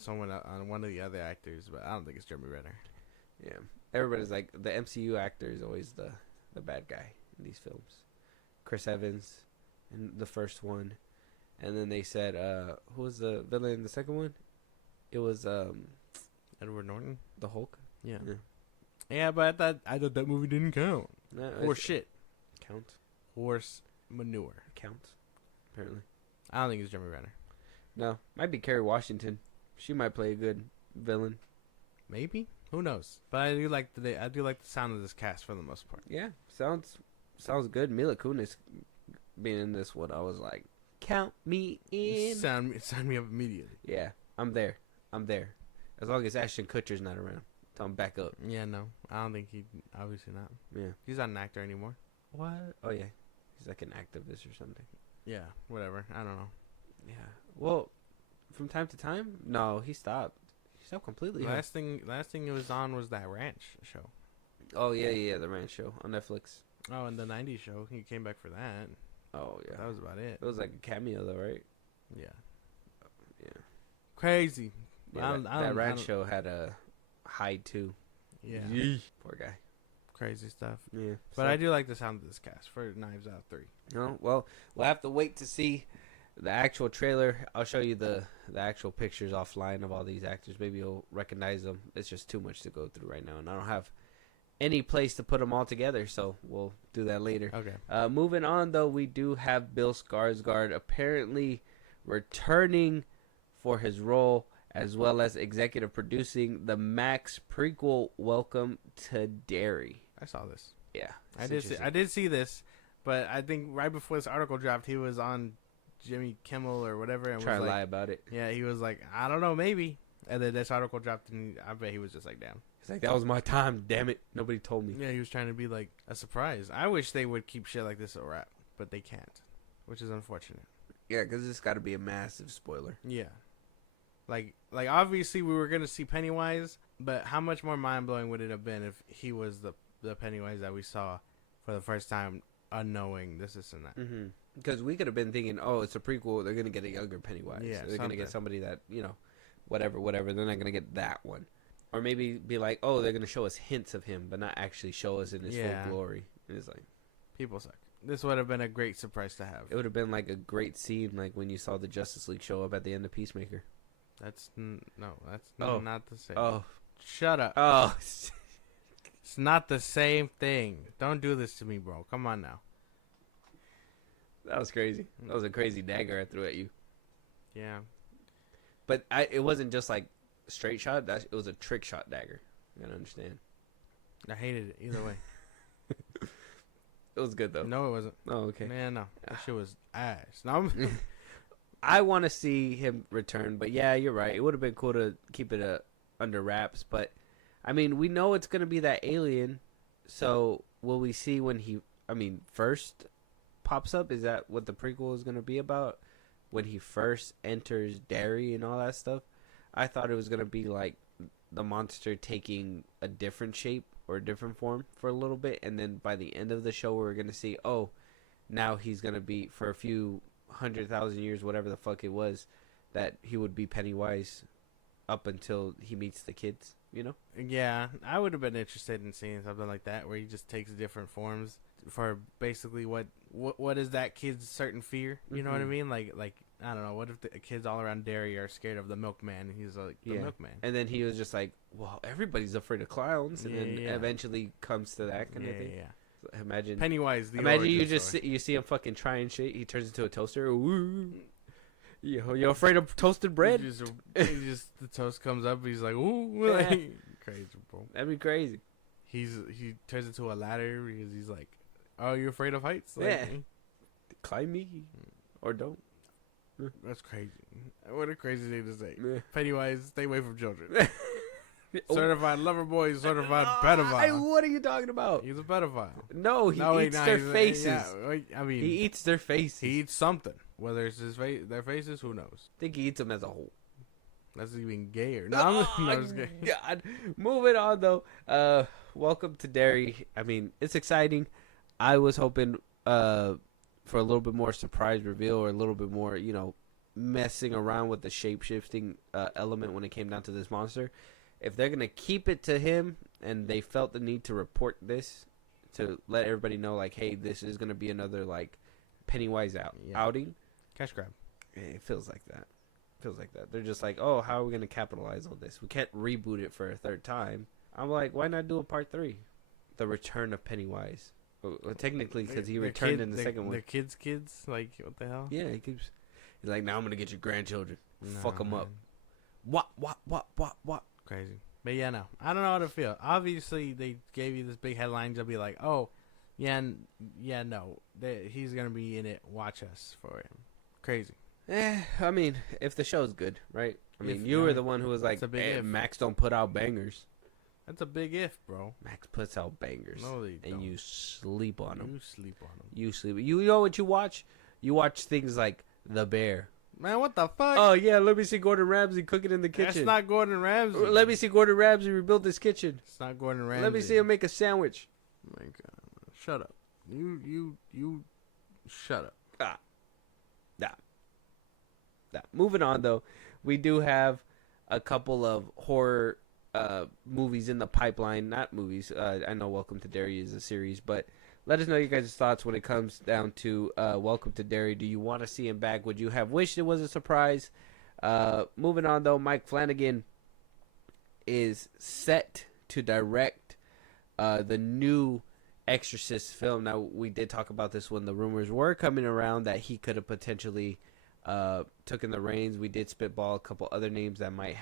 one of the other actors, but I don't think it's Jeremy Renner. Yeah, everybody's like, the MCU actor is always the bad guy in these films. Chris Evans in the first one, and then they said, who was the villain in the second one? It was Edward Norton, the Hulk. Yeah, but I thought that movie didn't count. No, Horse shit. Count. Horse manure. Count. Apparently. I don't think it's Jeremy Renner. No, might be Kerry Washington. She might play a good villain. Maybe. Who knows? But I do like the sound of this cast for the most part. Yeah, sounds good. Mila Kunis being in this one, I was like, count me in. Sign me up immediately. Yeah, I'm there. As long as Ashton Kutcher's not around, tell him back up. Yeah, no, I don't think obviously not. Yeah, he's not an actor anymore. What? Oh yeah, he's like an activist or something. Yeah, whatever. I don't know. Yeah. Well, from time to time, no, he stopped. He stopped completely. Last thing he was on was that ranch show. Oh yeah, the ranch show on Netflix. Oh, and the '90s show. He came back for that. Oh yeah, that was about it. It was like a cameo though, right? Yeah. Yeah. Crazy. Yeah, that ranch show had a Hyde too. Yeah. Poor guy. Crazy stuff. Yeah. But I do like the sound of this cast for Knives Out 3. No, well, we'll have to wait to see the actual trailer. I'll show you the actual pictures offline of all these actors. Maybe you'll recognize them. It's just too much to go through right now, and I don't have any place to put them all together, so we'll do that later. Okay. Moving on, though, we do have Bill Skarsgard apparently returning for his role, as well as executive producing the Max prequel Welcome to Derry. I saw this. Yeah. I did see this, but I think right before this article dropped, he was on Jimmy Kimmel or whatever. And trying was to lie about it. Yeah, he was like, I don't know, maybe. And then this article dropped, and I bet he was just like, damn. He's like, that was my time, damn it. Nobody told me. Yeah, he was trying to be like a surprise. I wish they would keep shit like this a wrap, but they can't, which is unfortunate. Yeah, because it's got to be a massive spoiler. Yeah. Like obviously we were going to see Pennywise, but how much more mind-blowing would it have been if he was the Pennywise that we saw for the first time, unknowing this and that? Mm-hmm. Because we could have been thinking, oh, it's a prequel. They're going to get a younger Pennywise. Yeah, they're going to get somebody that, whatever. They're not going to get that one. Or maybe be like, oh, they're going to show us hints of him, but not actually show us in his full glory. And it's like, people suck. This would have been a great surprise to have. It would have been like a great scene, like when you saw the Justice League show up at the end of Peacemaker. That's not the same. Oh, shut up. Oh, it's not the same thing. Don't do this to me, bro. Come on now. That was crazy. That was a crazy dagger I threw at you. Yeah, but it wasn't just like straight shot. It was a trick shot dagger. You gotta understand. I hated it either way. It was good though. No, it wasn't. Oh, okay. Man, no. That shit was ass. No, I want to see him return, but yeah, you're right. It would have been cool to keep it under wraps, but I mean, we know it's gonna be that alien. So will we see when he? I mean, first pops up? Is that what the prequel is gonna be about? When he first enters Derry and all that stuff? I thought it was gonna be like the monster taking a different shape or a different form for a little bit, and then by the end of the show, we're gonna see, oh, now he's gonna be for a few 100,000 years, whatever the fuck it was, that he would be Pennywise up until he meets the kids, Yeah, I would have been interested in seeing something like that, where he just takes different forms for basically what is that kid's certain fear? You know what I mean? Like I don't know. What if the kids all around Derry are scared of the milkman? And he's like the milkman, and then he was just like, well, everybody's afraid of clowns, and then eventually comes to that kind of thing. Yeah. Imagine Pennywise. Imagine you just you see him fucking trying shit. He turns into a toaster. Woo. You're afraid of toasted bread? The toast comes up. He's like, ooh, Yeah. like, crazy, bro. That'd be crazy. He turns into a ladder because he's like, oh, you afraid of heights? Like, Yeah. Climb me or don't. That's crazy. What a crazy thing to say. Yeah. Pennywise, stay away from children. Certified lover boy, certified pedophile. What are you talking about? He's a pedophile. No, he eats their faces. Yeah, I mean, He eats their faces. he eats something. Whether it's their faces, who knows? I think he eats them as a whole. That's even gayer. No, I'm just kidding. God. Moving on though. Welcome to Derry. I mean, it's exciting. I was hoping for a little bit more surprise reveal or a little bit more, messing around with the shape shifting element when it came down to this monster. If they're gonna keep it to him, and they felt the need to report this to let everybody know, like, hey, this is gonna be another like Pennywise outing. Cash grab. It feels like that. They're just like, oh, how are we gonna capitalize on this? We can't reboot it for a third time. I'm like, why not do a part 3? The return of Pennywise. Well, technically, because he returned in the second one. Their kids, like, what the hell? Yeah, he's like, now I'm gonna get your grandchildren. Fuck them up. Man. What? Crazy. But yeah, no. I don't know how to feel. Obviously, they gave you this big headline to be like, oh, no. He's going to be in it. Watch us for him. Crazy. I mean, if the show's good, right? I mean, you were the one who was like, Max don't put out bangers. That's a big if, bro. Max puts out bangers. No, they don't. And you sleep on them. You sleep. You know what you watch? You watch things like The Bear. Man, what the fuck? Oh, yeah, let me see Gordon Ramsay cooking in the kitchen. That's not Gordon Ramsay. Let me see Gordon Ramsay rebuild this kitchen. It's not Gordon Ramsay. Let me see him make a sandwich. Oh my God. Shut up. You shut up. Nah. Moving on, though, we do have a couple of horror movies in the pipeline. Not movies. I know Welcome to Derry is a series, but let us know your guys' thoughts when it comes down to Welcome to Derry. Do you want to see him back? Would you have wished it was a surprise? Moving on, though, Mike Flanagan is set to direct the new Exorcist film. Now, we did talk about this when the rumors were coming around that he could have potentially took in the reins. We did spitball a couple other names that might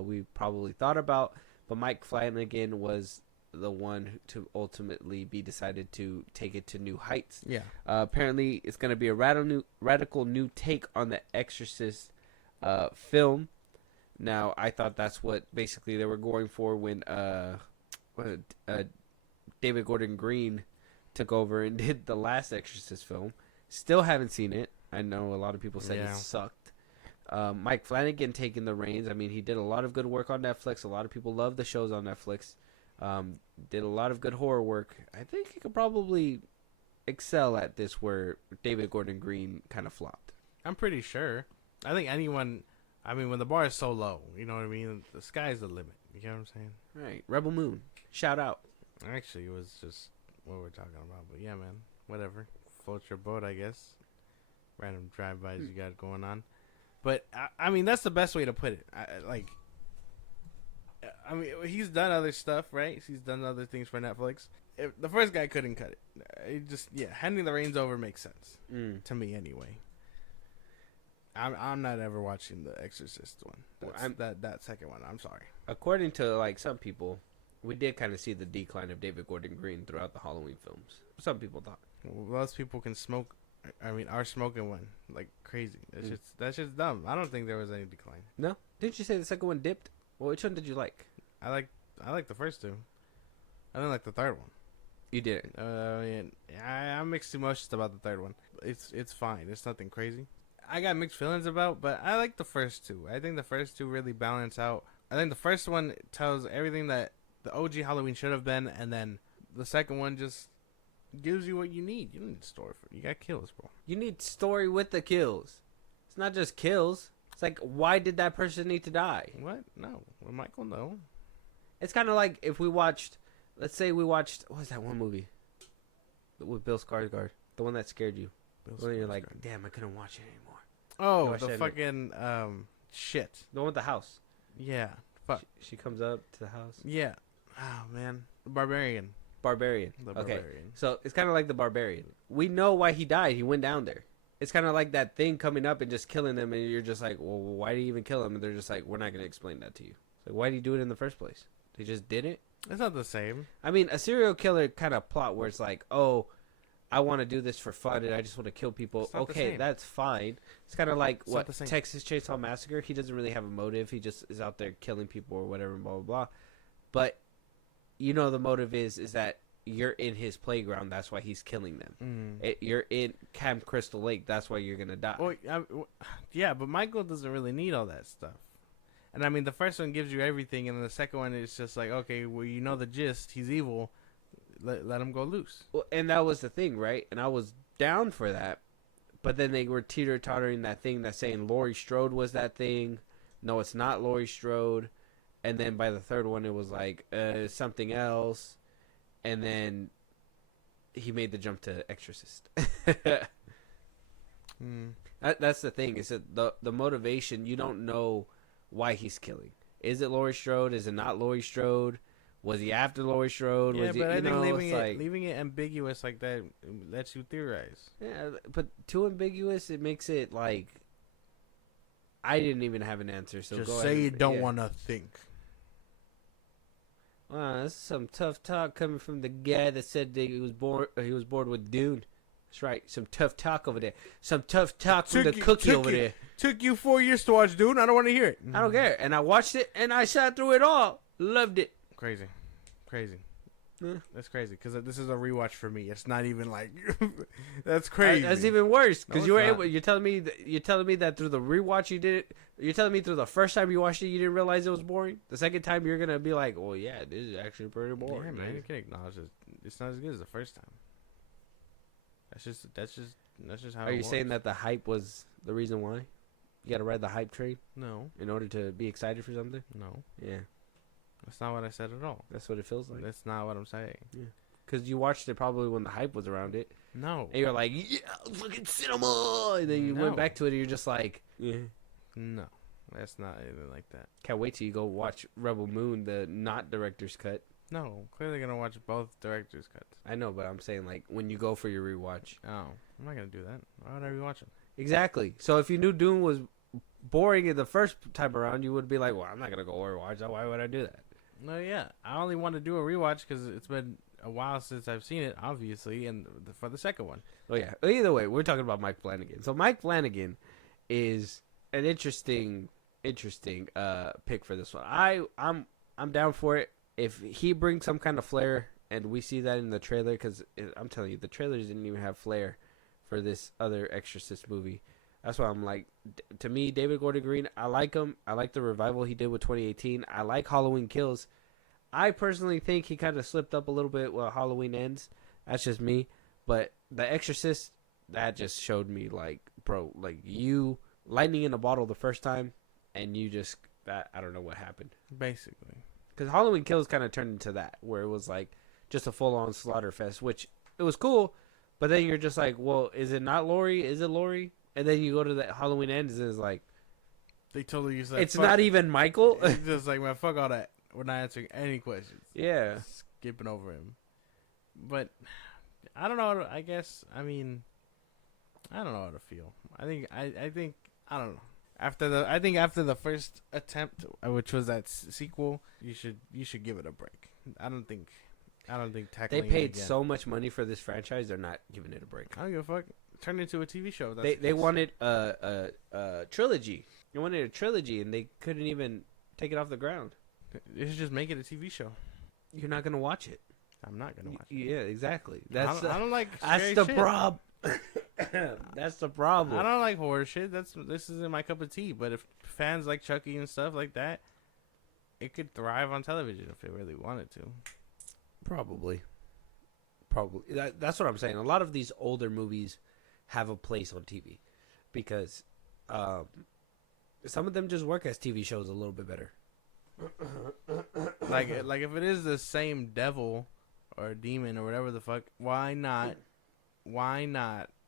we probably thought about, but Mike Flanagan was the one to ultimately be decided to take it to new heights. Yeah. Apparently, it's going to be a radical new take on the Exorcist film. Now, I thought that's what basically they were going for when David Gordon Green took over and did the last Exorcist film. Still haven't seen it. I know a lot of people said it sucked. Mike Flanagan taking the reins. I mean, he did a lot of good work on Netflix. A lot of people love the shows on Netflix. Did a lot of good horror work. I think he could probably excel at this where David Gordon Green kind of flopped. I'm pretty sure. I think anyone, when the bar is so low, you know what I mean? The sky's the limit. You get what I'm saying? Right. Rebel Moon. Shout out. Actually, it was just what we're talking about. But yeah, man. Whatever. Float your boat, I guess. Random drive-bys you got going on. But, that's the best way to put it. He's done other stuff, right? He's done other things for Netflix. The first guy couldn't cut it. Handing the reins over makes sense. To me, anyway. I'm not ever watching the Exorcist one. That second one. I'm sorry. According to, some people, we did kind of see the decline of David Gordon Green throughout the Halloween films. Some people thought. Well, those people can smoke. Are smoking one like crazy. That's just dumb. I don't think there was any decline. No? Didn't you say the second one dipped? Well, which one did you like? I like the first two. I didn't like the third one. You didn't? I'm mixed emotions about the third one. It's fine. It's nothing crazy. I got mixed feelings about, but I like the first two. I think the first two really balance out. I think the first one tells everything that the OG Halloween should have been, and then the second one just gives you what you need. You don't need a story for it. You got kills, bro. You need story with the kills. It's not just kills. It's like, why did that person need to die? What? No. Well, Michael, no. It's kind of like if we watched, let's say we watched, what was that one movie? With Bill Skarsgård. The one that scared you. When you're like, damn, I couldn't watch it anymore. Oh, the fucking, shit. The one with the house. Yeah. Fuck. She comes up to the house. Yeah. Oh, man. Barbarian. Barbarian. The okay. Barbarian. So it's kind of like the Barbarian. We know why he died. He went down there. it's kind of like that thing coming up and just killing them, and you're just like, well, why do you even kill them? And they're just like, we're not going to explain that to you. Like, why do you do it in the first place? They just did it. It's not the same. I mean, a serial killer kind of plot where it's like, oh, I want to do this for fun and I just want to kill people. Okay, that's fine. It's kind of like what Texas Chainsaw Massacre. He doesn't really have a motive. He just is out there killing people or whatever, blah blah blah. But you know, the motive is that you're in his playground. That's why he's killing them. You're in Camp Crystal Lake. That's why you're gonna die. Well, yeah, but Michael doesn't really need all that stuff. And I mean, the first one gives you everything, and the second one is just like, okay, well, you know the gist. He's evil. Let him go loose. Well, and that was the thing, right? And I was down for that. But then they were teeter-tottering that thing that's saying Laurie Strode was that thing. No, it's not Laurie Strode. And then by the third one, it was like something else. And then he made the jump to Exorcist. That's the thing. Is that the motivation, you don't know why he's killing. Is it Laurie Strode? Is it not Laurie Strode? Was he after Laurie Strode? Yeah, was he, but I think leaving it ambiguous like that lets you theorize. Yeah, but too ambiguous, it makes it like I didn't even have an answer. So just go say ahead. You don't want to think. Wow, that's some tough talk coming from the guy that said that he was bored with Dune. That's right, some tough talk over there. Some tough talk from the cookie over there. Took you 4 years to watch Dune. I don't want to hear it. I don't care, and I watched it and I sat through it all. Loved it. Crazy. That's crazy because this is a rewatch for me. It's not even like that's crazy. That's even worse because you're telling me that through the rewatch you did it. You're telling me through the first time you watched it you didn't realize it was boring. The second time you're gonna be like, well, yeah, this is actually pretty boring. Yeah, man, you can acknowledge it. It's not as good as the first time. That's just how. Are you saying that the hype was the reason why? You got to ride the hype train? No. In order to be excited for something? No. Yeah. That's not what I said at all. That's what it feels like. That's not what I'm saying. Yeah. Because you watched it probably when the hype was around it. No. And you're like, yeah, fucking cinema! And then you went back to it and you're just like, yeah. No. That's not even like that. Can't wait till you go watch Rebel Moon, the not director's cut. No. Clearly going to watch both director's cuts. I know, but I'm saying, like, when you go for your rewatch. Oh. I'm not going to do that. Why would I rewatch it? Exactly. So if you knew Dune was boring in the first time around, you would be like, well, I'm not going to go rewatch that. Why would I do that? No, yeah. I only want to do a rewatch because it's been a while since I've seen it, obviously, and for the second one. Oh, yeah. Either way, we're talking about Mike Flanagan. So Mike Flanagan is an interesting pick for this one. I'm down for it. If he brings some kind of flair, and we see that in the trailer, because I'm telling you, the trailers didn't even have flair for this other Exorcist movie. That's why I'm like, to me, David Gordon Green, I like him. I like the revival he did with 2018. I like Halloween Kills. I personally think he kind of slipped up a little bit while Halloween Ends. That's just me. But The Exorcist, that just showed me, like, bro, like, you lightning in a bottle the first time, and you just, I don't know what happened. Basically. Because Halloween Kills kind of turned into that, where it was, like, just a full-on slaughter fest, which, it was cool, but then you're just like, well, is it not Laurie? Is it Laurie? And then you go to that Halloween Ends, and it's like, they totally use that. It's not even Michael. It's just like, man, fuck all that. We're not answering any questions. Yeah. Skipping over him. But, I don't know. I guess, I mean, I don't know how to feel. I think, I don't know. After the first attempt, which was that sequel, you should give it a break. I don't think tackling. They paid so much money for this franchise; they're not giving it a break. I don't give a fuck. Turn it into a TV show. They wanted a trilogy. They wanted a trilogy, and they couldn't even take it off the ground. They should just make it a TV show. You're not gonna watch it. I'm not gonna watch it. Yeah, exactly. I don't like. That's the problem. That's the problem. I don't like horror shit. This isn't my cup of tea. But if fans like Chucky and stuff like that, it could thrive on television if it really wanted to. Probably. That's what I'm saying. A lot of these older movies have a place on TV because some of them just work as TV shows a little bit better. like if it is the same devil or demon or whatever the fuck, why not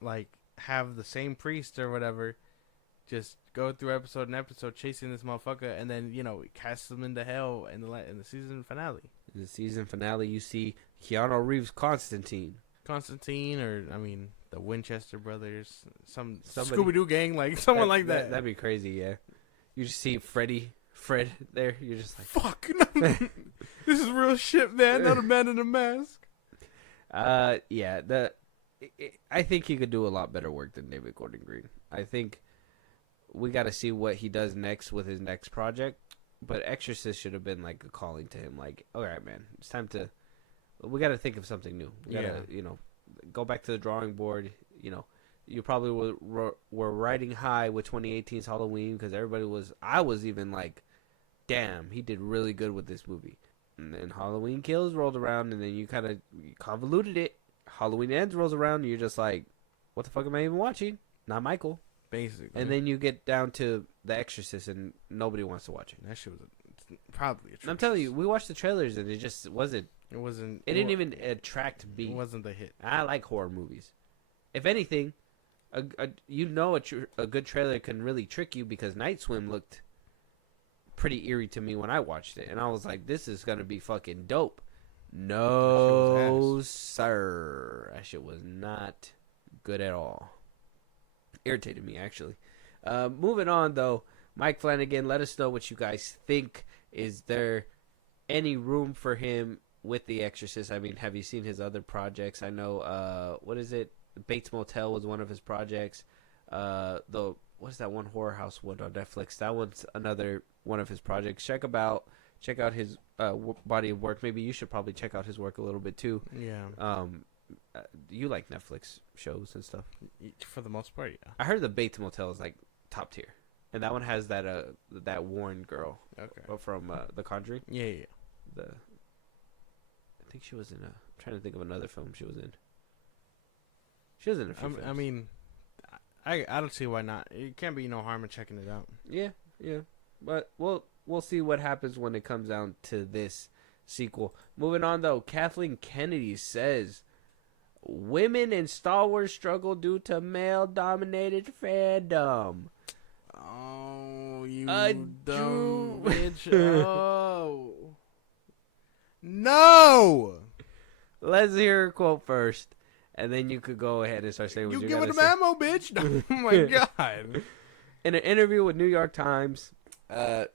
like have the same priest or whatever just go through episode and episode chasing this motherfucker, and then cast them into hell in the season finale. In the season finale, you see Keanu Reeves Constantine, or the Winchester brothers, some Somebody- Scooby Doo gang, like someone like that. That'd be crazy. Yeah, you just see Fred there. You're just like, Fuck, this is real shit, man. Not a man in a mask. yeah. I think he could do a lot better work than David Gordon Green. I think we got to see what he does next with his next project. But Exorcist should have been like a calling to him. Like, all right, man, it's time to. We got to think of something new. We got to, go back to the drawing board. You probably were riding high with 2018's Halloween because I was even like, damn, he did really good with this movie. And then Halloween Kills rolled around, and then you kind of convoluted it. Halloween Ends rolls around, and you're just like, what the fuck am I even watching? Not Michael. Basically. And then you get down to The Exorcist, and nobody wants to watch it. That shit was probably a I'm telling you, we watched the trailers, and it just wasn't. It wasn't. It didn't even attract me. It wasn't the hit. I like horror movies. If anything, a good trailer can really trick you because Night Swim looked pretty eerie to me when I watched it, and I was like, "This is gonna be fucking dope." No, sir, that shit was not good at all. Irritated me actually. Moving on though, Mike Flanagan, let us know what you guys think. Is there any room for him with The Exorcist? I mean, have you seen his other projects? I know, what is it? Bates Motel was one of his projects. What's that one horror house one on Netflix? That one's another one of his projects. Check out his body of work. Maybe you should probably check out his work a little bit too. Yeah. You like Netflix shows and stuff? For the most part, yeah. I heard the Bates Motel is like top tier, and that one has that Warren girl from The Conjuring. Yeah. I think she was in I'm trying to think of another film she was in. She was in a few films. I mean, I don't see why not. It can't be no harm in checking it out. Yeah. But we'll see what happens when it comes down to this sequel. Moving on though, Kathleen Kennedy says women in Star Wars struggle due to male-dominated fandom. Oh, you dumb bitch! Oh no! Let's hear her quote first, and then you could go ahead and start saying what you you're give gonna it say. a ammo, bitch! Oh my god! In an interview with New York Times,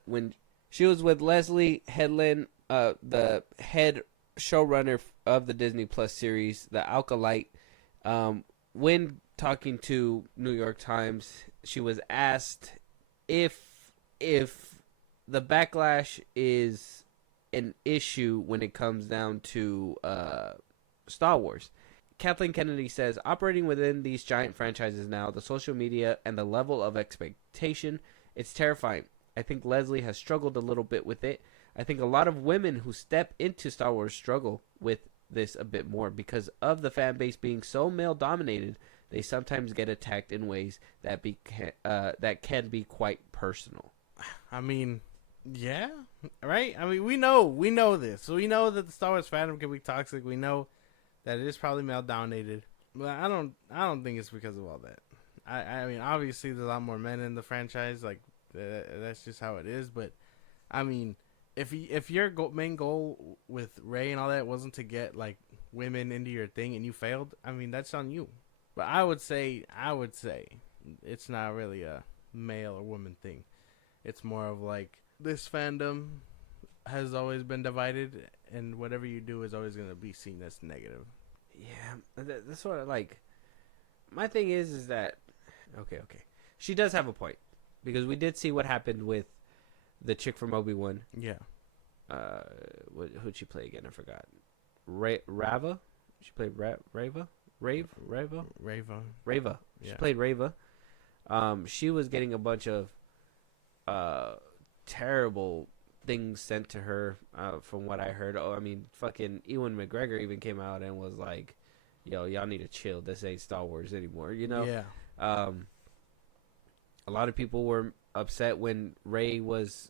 when she was with Leslie Headland, the head showrunner of the Disney Plus series, The Alkalite, when talking to New York Times, she was asked if the backlash is an issue when it comes down to Star Wars. Kathleen Kennedy says, operating within these giant franchises now, the social media and the level of expectation, it's terrifying. I think Leslie has struggled a little bit with it. I think a lot of women who step into Star Wars struggle with this a bit more because of the fan base being so male-dominated. They sometimes get attacked in ways that can be quite personal. I mean, yeah, right? I mean, we know this. So we know that the Star Wars fandom can be toxic. We know that it is probably male-dominated. But I don't think it's because of all that. I mean, obviously there's a lot more men in the franchise. Like, that's just how it is. But, I mean, if your main goal with Rey and all that wasn't to get, like, women into your thing and you failed, I mean, that's on you. But I would say it's not really a male or woman thing. It's more of like this fandom has always been divided, and whatever you do is always going to be seen as negative. Yeah, that's what I like. My thing is that okay, she does have a point because we did see what happened with the chick from Obi-Wan. Yeah. Who'd she play again? I forgot. Rava. She played Rava. Rava. She played Rava. She was getting a bunch of terrible things sent to her from what I heard. Oh, I mean, fucking Ewan McGregor even came out and was like, yo, y'all need to chill. This ain't Star Wars anymore, you know? Yeah. A lot of people were upset when Rey was,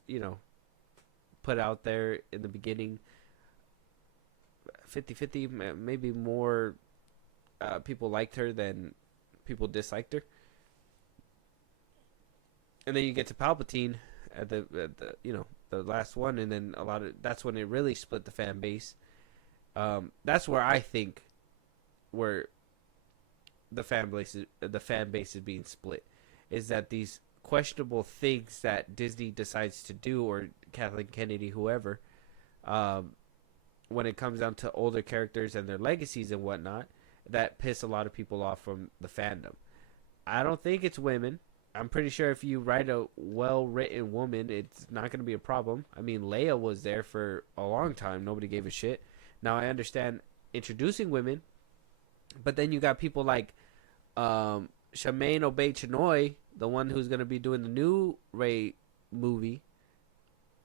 put out there in the beginning. 50-50, maybe more people liked her than people disliked her. And then you get to Palpatine at the the last one, and then that's when it really split the fan base. That's where I think where the fan base is being split, is that these questionable things that Disney decides to do, or Kathleen Kennedy, whoever, when it comes down to older characters and their legacies and whatnot, that piss a lot of people off from the fandom. I don't think it's women. I'm pretty sure if you write a well-written woman, it's not going to be a problem. I mean, Leia was there for a long time. Nobody gave a shit. Now, I understand introducing women, but then you got people like Shemaine Obaid-Chinoy, the one who's going to be doing the new Rey movie,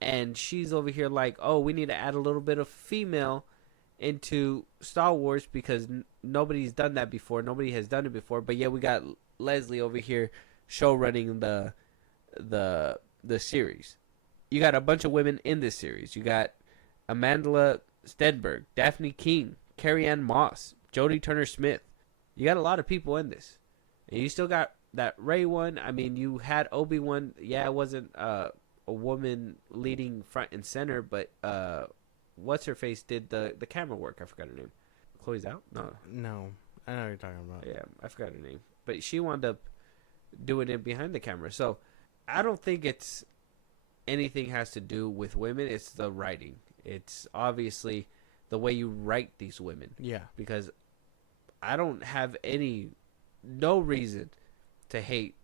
and she's over here like, oh, we need to add a little bit of female into Star Wars because nobody's done that before. Nobody has done it before. But yeah, we got Leslie over here show running the series. You got a bunch of women in this series. You got Amandla Stenberg, Daphne King, Carrie-Anne Moss, Jodie Turner-Smith. You got a lot of people in this. And you still got that Rey one. I mean, you had Obi-Wan. Yeah, it wasn't a woman leading front and center, but what's-her-face did the camera work. I forgot her name. Chloe Zhao? No. I know what you're talking about. Yeah, I forgot her name. But she wound up doing it behind the camera. So I don't think it's anything has to do with women. It's the writing. It's obviously the way you write these women. Yeah. Because I don't have no reason to hate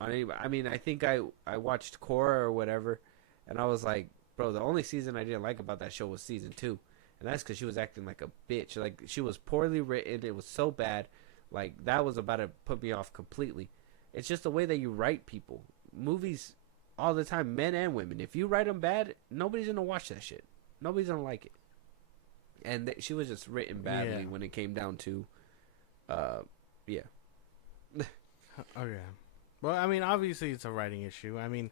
on anybody. I mean, I think I watched Korra or whatever, and I was like, bro, the only season I didn't like about that show was season 2. And that's because she was acting like a bitch. Like, she was poorly written. It was so bad. Like, that was about to put me off completely. It's just the way that you write people. Movies, all the time, men and women. If you write them bad, nobody's going to watch that shit. Nobody's going to like it. And she was just written badly when it came down to, yeah. Okay. Well, I mean, obviously it's a writing issue. I mean,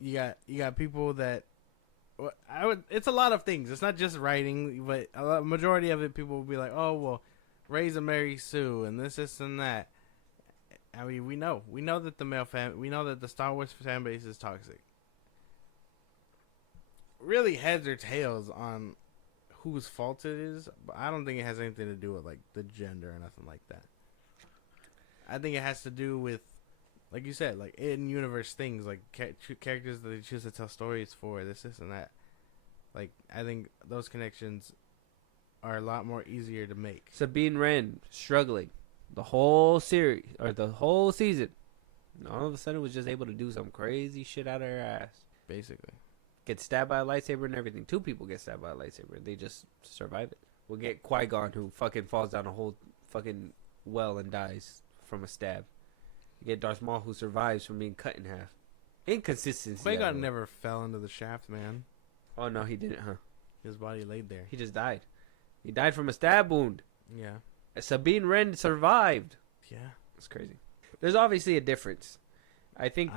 you got people that, it's a lot of things. It's not just writing, but majority of it, people will be like, oh, well, Rey's a Mary Sue and this and that. I mean, we know that we know that the Star Wars fan base is toxic. Really, heads or tails on whose fault it is, but I don't think it has anything to do with like the gender or nothing like that. I think it has to do with, like you said, like in-universe things, like characters that they choose to tell stories for, this and that. Like, I think those connections are a lot more easier to make. Sabine Wren struggling the whole series or the whole season, and all of a sudden was just able to do some crazy shit out of her ass. Basically, get stabbed by a lightsaber and everything. 2 people get stabbed by a lightsaber and they just survive it. We'll get Qui-Gon, who fucking falls down a whole fucking well and dies from a stab. You get Darth Maul, who survives from being cut in half. Inconsistency. Qui-Gon never fell into the shaft, man. Oh no, he didn't, huh? His body laid there. He just died. He died from a stab wound. Yeah. Sabine Wren survived. Yeah. It's crazy. There's obviously a difference. I think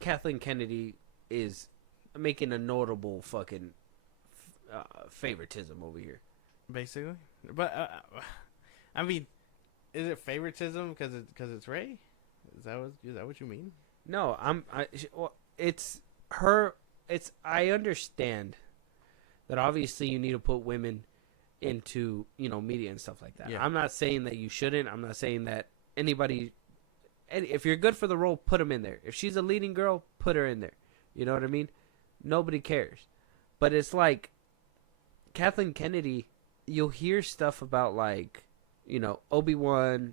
Kathleen Kennedy is making a notable fucking favoritism over here. Basically. But, I mean, is it favoritism because it's Rey? Is that what you mean? No, it's her. I understand that obviously you need to put women into, media and stuff like that. Yeah. I'm not saying that you shouldn't. I'm not saying that anybody, if you're good for the role, put them in there. If she's a leading girl, put her in there. You know what I mean? Nobody cares. But it's like Kathleen Kennedy, you'll hear stuff about like, Obi-Wan,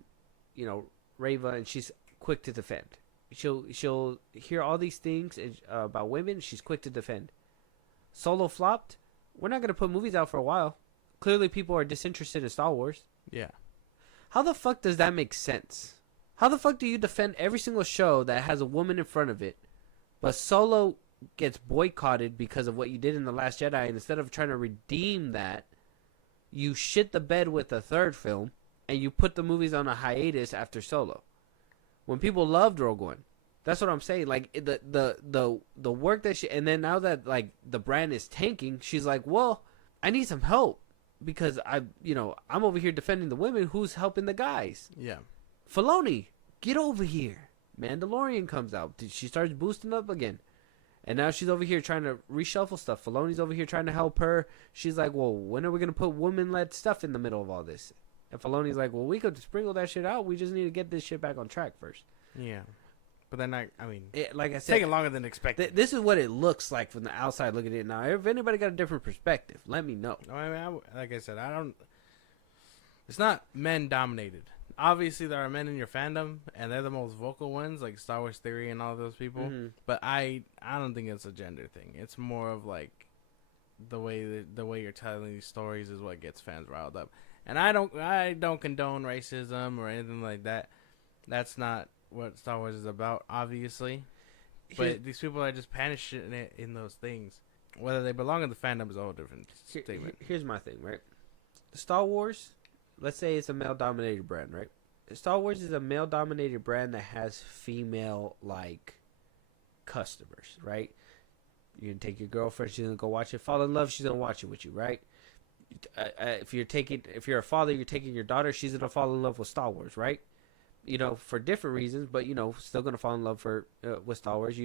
Reva, and she's quick to defend. She'll hear all these things about women. She's quick to defend. Solo flopped. We're not going to put movies out for a while. Clearly people are disinterested in Star Wars. Yeah. How the fuck does that make sense? How the fuck do you defend every single show that has a woman in front of it, but Solo gets boycotted because of what you did in The Last Jedi, and instead of trying to redeem that, you shit the bed with a third film, and you put the movies on a hiatus after Solo? When people loved Rogue One. That's what I'm saying. Like, the work that she... And then now that, like, the brand is tanking, she's like, well, I need some help. Because, I'm over here defending the women. Who's helping the guys? Yeah. Filoni, get over here. Mandalorian comes out. She starts boosting up again. And now she's over here trying to reshuffle stuff. Filoni's over here trying to help her. She's like, well, when are we going to put women-led stuff in the middle of all this? And Filoni's like, well, we could sprinkle that shit out. We just need to get this shit back on track first. Yeah. But then I mean, like I it's said, taking longer than expected. This is what it looks like from the outside looking at it now. If anybody got a different perspective, let me know. I mean, like I said, I don't. It's not men dominated. Obviously, there are men in your fandom, and they're the most vocal ones, like Star Wars Theory and all those people. Mm-hmm. But I don't think it's a gender thing. It's more of like the way you're telling these stories is what gets fans riled up. And I don't condone racism or anything like that. That's not what Star Wars is about, obviously. But these people are just passionate in those things. Whether they belong in the fandom is a whole different statement. Here's my thing, right? Star Wars, let's say it's a male-dominated brand, right? Star Wars is a male-dominated brand that has female, like, customers, right? You can take your girlfriend, she's gonna go watch it. Fall in love, she's gonna watch it with you, right? If you're a father, you're taking your daughter, she's gonna fall in love with Star Wars, right? You know, for different reasons, but still gonna fall in love with Star Wars.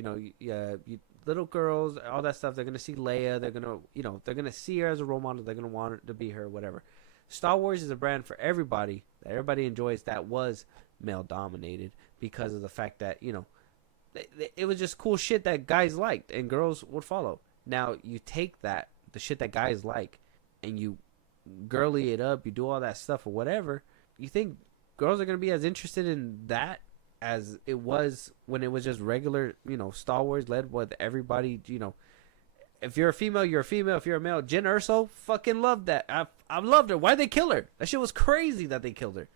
Little girls, all that stuff. They're gonna see Leia. They're gonna see her as a role model. They're gonna want her to be her, whatever. Star Wars is a brand for everybody that everybody enjoys. That was male dominated because of the fact that it was just cool shit that guys liked and girls would follow. Now you take the shit that guys like, and you girly it up. You do all that stuff or whatever. You think girls are going to be as interested in that as it was when it was just regular, Star Wars led with everybody, If you're a female, you're a female. If you're a male, Jen Erso, fucking loved that. I loved her. Why'd they kill her? That shit was crazy that they killed her.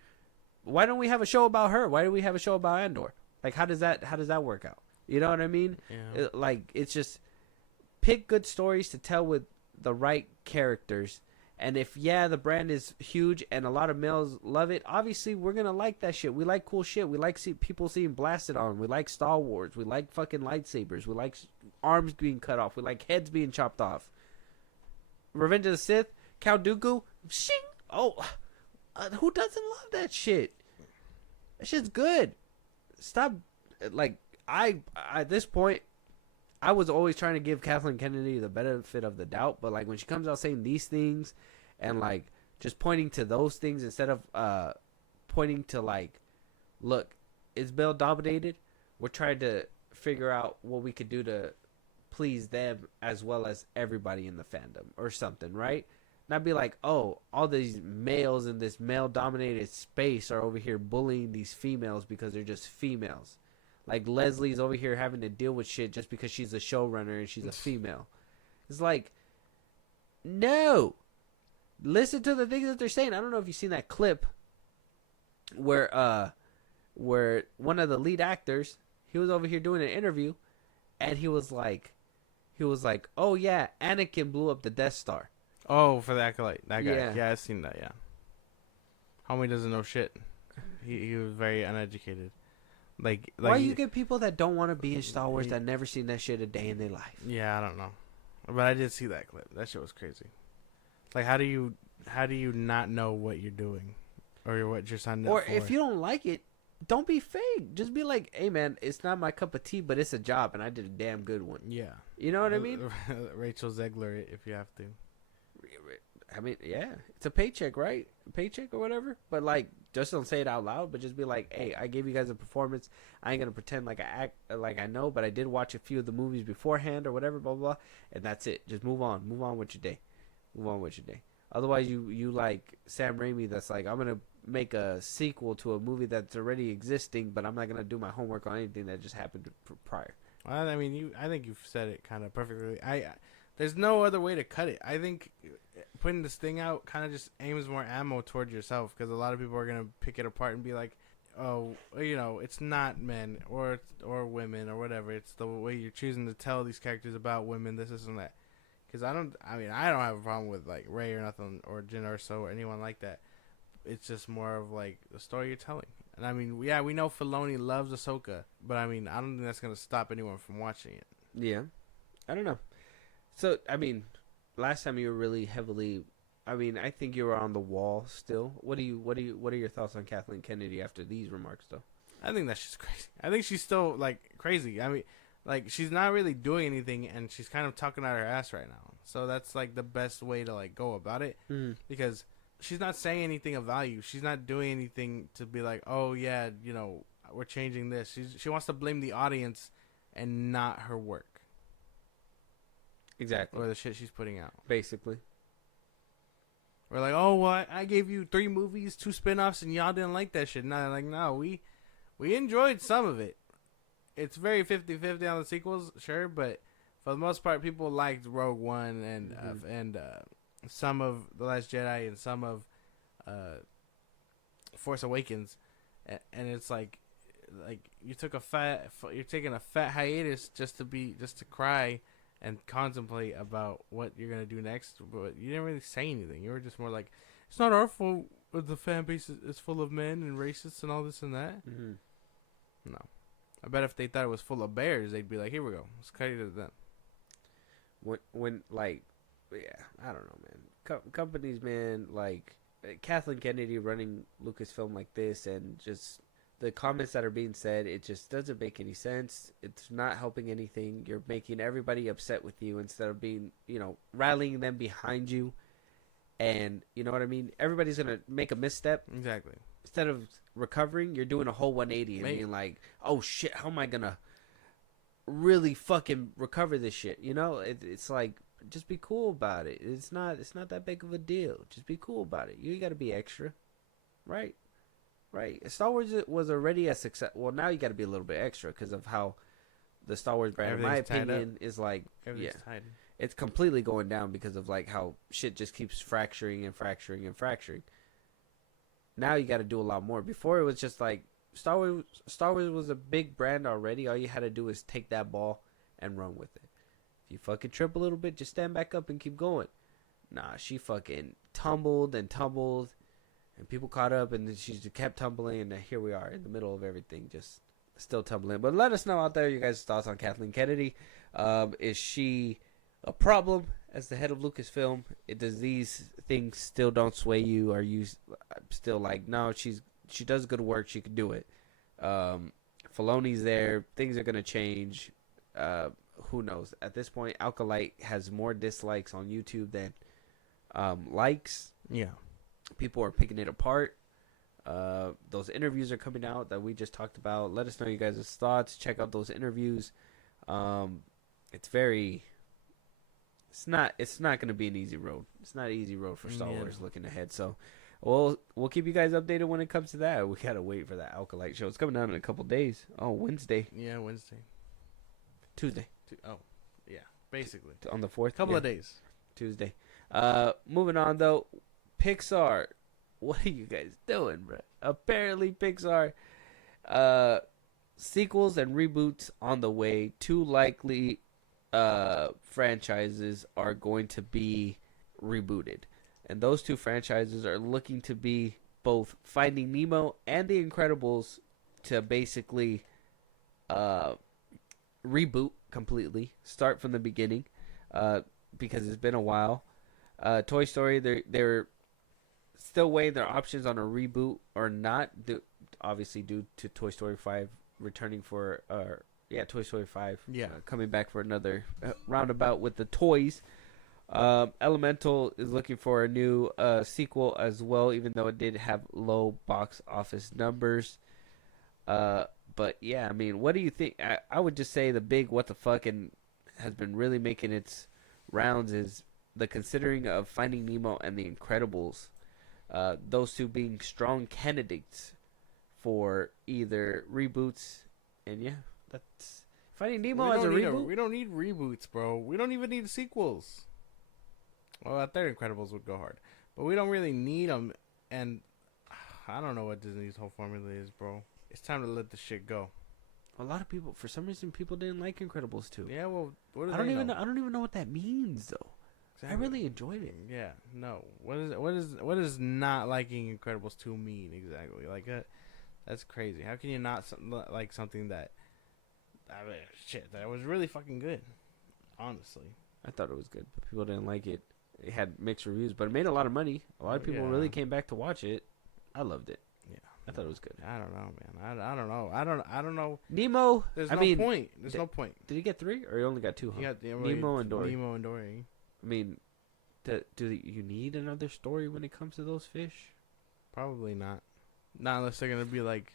Why don't we have a show about her? Why do we have a show about Andor? Like, how does that work out? You know what I mean? Yeah. It's just pick good stories to tell with the right characters. And if, the brand is huge and a lot of males love it, obviously we're going to like that shit. We like cool shit. We like people seeing blasted on. We like Star Wars. We like fucking lightsabers. We like arms being cut off. We like heads being chopped off. Revenge of the Sith, Count Dooku, shing. Oh, who doesn't love that shit? That shit's good. Stop. Like, at this point, I was always trying to give Kathleen Kennedy the benefit of the doubt, but like when she comes out saying these things and like just pointing to those things instead of pointing to like, look, it's male dominated. We're trying to figure out what we could do to please them as well as everybody in the fandom or something, right? Not be like, oh, all these males in this male dominated space are over here bullying these females because they're just females. Like Leslie's over here having to deal with shit just because she's a showrunner and she's a female. It's like, no. Listen to the things that they're saying. I don't know if you've seen that clip where one of the lead actors, he was over here doing an interview, and he was like, oh yeah, Anakin blew up the Death Star. Oh, for the Acolyte, that guy. Yeah. Yeah, I've seen that. Yeah. Homie doesn't know shit. He was very uneducated. Like why you get people that don't want to be in Star Wars that never seen that shit a day in their life? Yeah, I don't know, but I did see that clip. That shit was crazy. Like, how do you not know what you're doing, or what you're signing up for? Or if you don't like it, don't be fake. Just be like, hey man, it's not my cup of tea, but it's a job, and I did a damn good one. Yeah, you know what I mean? Rachel Zegler, if you have to. I mean, yeah, it's a paycheck, right? Paycheck or whatever. But like, just don't say it out loud. But just be like, hey, I gave you guys a performance. I ain't gonna pretend like I know, but I did watch a few of the movies beforehand or whatever, blah blah, blah, and that's it. Just move on with your day. Otherwise, you like Sam Raimi. That's like, I'm gonna make a sequel to a movie that's already existing, but I'm not gonna do my homework on anything that just happened prior. Well, I mean, I think you've said it kind of perfectly. There's no other way to cut it. I think putting this thing out kind of just aims more ammo towards yourself, because a lot of people are going to pick it apart and be like, oh, it's not men or women or whatever. It's the way you're choosing to tell these characters about women, this and that. Because I don't have a problem with like Rey or nothing, or Jyn Erso or anyone like that. It's just more of like the story you're telling. And I mean, yeah, we know Filoni loves Ahsoka, but I mean, I don't think that's going to stop anyone from watching it. Yeah. I don't know. So, I mean, last time you were really heavily, I think you were on the wall still. What are your thoughts on Kathleen Kennedy after these remarks, though? I think that's just crazy. I think she's still like crazy. I mean, like, she's not really doing anything, and she's kind of talking out her ass right now. So that's like the best way to like go about it, because she's not saying anything of value. She's not doing anything to be like, oh yeah, we're changing this. She wants to blame the audience and not her work Exactly. or the shit she's putting out. Basically. We're like, oh, well, I gave you 3 movies, 2 spin-offs, and y'all didn't like that shit. No, like, no, we enjoyed some of it. It's very 50-50 on the sequels, sure, but for the most part, people liked Rogue One and some of The Last Jedi and some of Force Awakens, and it's like you're taking a fat hiatus just to cry and contemplate about what you're gonna do next, but you didn't really say anything. You were just more like, it's not our fault that the fan base is full of men and racists and all this and that. Mm-hmm. No. I bet if they thought it was full of bears, they'd be like, here we go. Let's cut it to them. When like, yeah, I don't know, man. Companies, man, like Kathleen Kennedy running Lucasfilm like this, and just the comments that are being said, it just doesn't make any sense. It's not helping anything. You're making everybody upset with you instead of being, rallying them behind you. And you know what I mean? Everybody's going to make a misstep. Exactly. Instead of recovering, you're doing a whole 180 and being like, oh shit, how am I going to really fucking recover this shit? It's like, just be cool about it. It's not that big of a deal. Just be cool about it. You got to be extra. Right. Star Wars was already a success. Well, now you got to be a little bit extra because of how the Star Wars brand, in my opinion, is like, it's completely going down because of like how shit just keeps fracturing and fracturing and fracturing. Now you got to do a lot more. Before it was just like Star Wars was a big brand already. All you had to do is take that ball and run with it. If you fucking trip a little bit, just stand back up and keep going. Nah, she fucking tumbled and tumbled. And people caught up, and then she just kept tumbling, and here we are in the middle of everything, just still tumbling. But let us know out there your guys' thoughts on Kathleen Kennedy. Is she a problem as the head of Lucasfilm? Does these things still don't sway you? Are you still like, no, she does good work, she could do it? Filoni's there, things are going to change. Who knows? At this point, Alkalite has more dislikes on YouTube than likes. Yeah. People are picking it apart. Those interviews are coming out that we just talked about. Let us know you guys' thoughts. Check out those interviews. It's not going to be an easy road. It's not an easy road for Star Wars looking ahead. So we'll keep you guys updated when it comes to that. We got to wait for that Alkalite show. It's coming out in a couple days. Oh, Wednesday. Yeah, Wednesday. Tuesday. Oh, yeah. Basically. On the 4th. Couple of days. Tuesday. Moving on, though. Pixar, what are you guys doing, bro? Apparently, Pixar, sequels and reboots on the way. 2 likely franchises are going to be rebooted, and those 2 franchises are looking to be both Finding Nemo and The Incredibles to basically reboot completely, start from the beginning, because it's been a while. Toy Story, they're still weighing their options on a reboot or not, obviously due to Toy Story 5 returning for Toy Story 5 coming back for another roundabout with the toys. Elemental is looking for a new sequel as well, even though it did have low box office numbers. But yeah, I mean, what do you think? I would just say the big what the fuck and has been really making its rounds is the considering of Finding Nemo and The Incredibles. Those 2 being strong candidates for either reboots, and that's Finding Nemo as a reboot. We don't need reboots, bro. We don't even need sequels. Well, that third Incredibles would go hard, but we don't really need them. And I don't know what Disney's whole formula is, bro. It's time to let the shit go. A lot of people, for some reason, people didn't like Incredibles 2. Yeah, well, I don't even know what that means though. Exactly. I really enjoyed it. Yeah, no. What does not liking Incredibles 2 mean exactly? Like that's crazy. How can you not like something that that was really fucking good? Honestly, I thought it was good, but people didn't like it. It had mixed reviews, but it made a lot of money. A lot of people really came back to watch it. I loved it. Yeah, I thought it was good. I don't know, man. I don't know. I don't know. Nemo. There's no point. There's no point. Did he get 3 or he only got 2? Huh? He got Nemo and Dory. Nemo and Dory. I mean, Do you need another story when it comes to those fish? Probably not. Not unless they're gonna be like,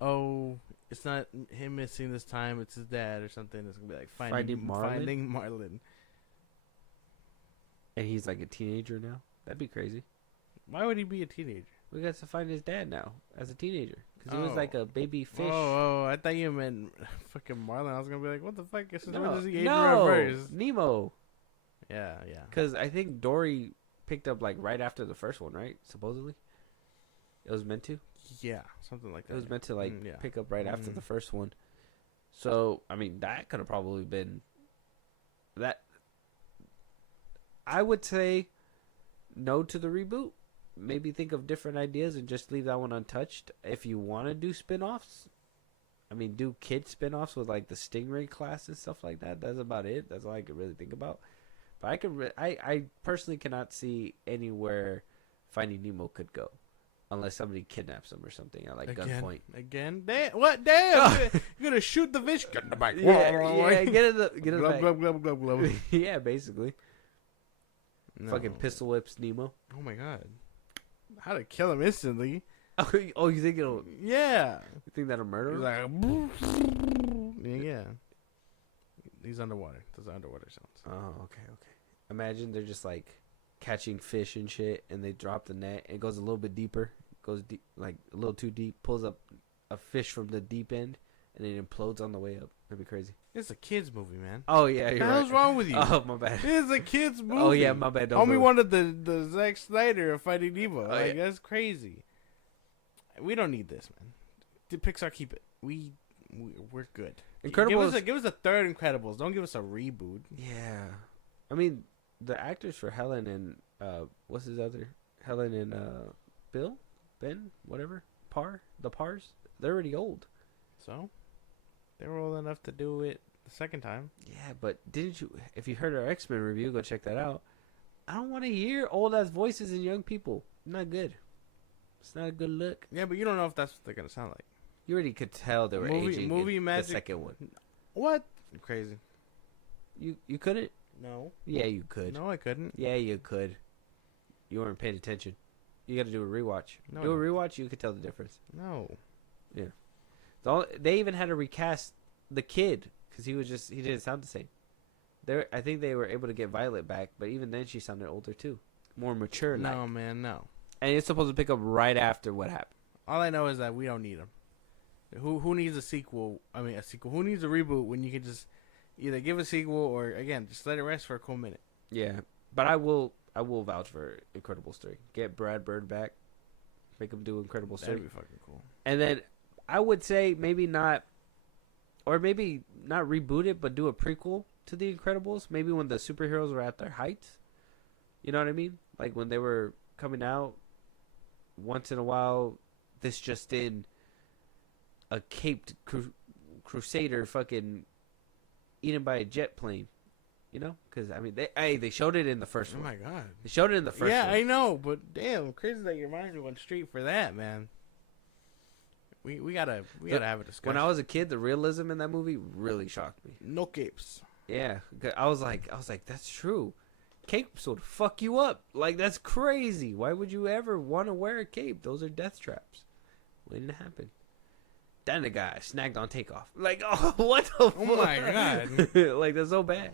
oh, it's not him missing this time, it's his dad or something. It's gonna be like finding Marlin. And he's like a teenager now. That'd be crazy. Why would he be a teenager? We got to find his dad now as a teenager because he was like a baby fish. Oh, I thought you meant fucking Marlin. I was gonna be like, what the fuck? When does he age no, reverse? Nemo. Yeah. Because I think Dory picked up like right after the first one, right? Supposedly, it was meant to. Yeah, something like that. It was meant to like pick up right after the first one. So I mean, that could have probably been that. I would say no to the reboot. Maybe think of different ideas and just leave that one untouched. If you want to do spin-offs, I mean, do kid spin-offs with like the Stingray class and stuff like that. That's about it. That's all I could really think about. But I personally cannot see anywhere Finding Nemo could go, unless somebody kidnaps him or something at like gunpoint. Again? What? Damn! You're gonna shoot the fish? Get in the back. Yeah, get in the back. Glub, glub, glub, glub. Yeah, basically. No. Fucking pistol whips Nemo. Oh my god. How to kill him instantly? Oh, you think it'll? Yeah. You think that'll murder him? He's like, yeah. He's underwater. Those are underwater sounds. Oh, okay. Imagine they're just like catching fish and shit, and they drop the net, and it goes a little bit deeper, goes deep, like a little too deep, pulls up a fish from the deep end, and it implodes on the way up. That'd be crazy. It's a kid's movie, man. Oh yeah, you're what the hell's wrong with you? Oh my bad. It's a kid's movie. Oh yeah, my bad. Homie wanted the Zack Snyder of Finding Nemo. Oh, yeah. That's crazy. We don't need this, man. Did Pixar keep it? We're good. Incredibles. Give us a third Incredibles. Don't give us a reboot. Yeah, I mean the actors for Helen and what's his other Helen and Ben, whatever the Pars. They're already old. So they were old enough to do it the second time. Yeah, but didn't you? If you heard our X-Men review, go check that out. I don't want to hear old ass voices in young people. Not good. It's not a good look. Yeah, but you don't know if that's what they're gonna sound like. You already could tell they were aging. Movie in magic. The second one. What? Crazy. You couldn't? No. Yeah, you could. No, I couldn't. Yeah, you could. You weren't paying attention. You got to do a rewatch. No. Do a rewatch, you could tell the difference. No. Yeah. They even had to recast the kid because he didn't sound the same. I think they were able to get Violet back, but even then she sounded older too, more mature. No, man, no. And it's supposed to pick up right after what happened. All I know is that we don't need them. Who needs a sequel? I mean, a sequel. Who needs a reboot when you can just either give a sequel or again just let it rest for a cool minute? Yeah, but I will vouch for Incredibles 3. Get Brad Bird back, make him do Incredibles 3. That'd be fucking cool. And then I would say maybe not reboot it, but do a prequel to the Incredibles. Maybe when the superheroes were at their height. You know what I mean? Like when they were coming out. Once in a while, this just in. A caped crusader fucking eaten by a jet plane, you know? Because I mean, they showed it in the first one. Oh my god, they showed it in the first. Yeah, one. I know, but damn, crazy that your mind went straight for that, man. We gotta have a discussion. When I was a kid, the realism in that movie really shocked me. No capes. Yeah, I was like, that's true. Capes would fuck you up. Like that's crazy. Why would you ever want to wear a cape? Those are death traps. Wouldn't happen. Then the guy snagged on takeoff. Like, oh, what the fuck? Oh my god. Like, that's so bad.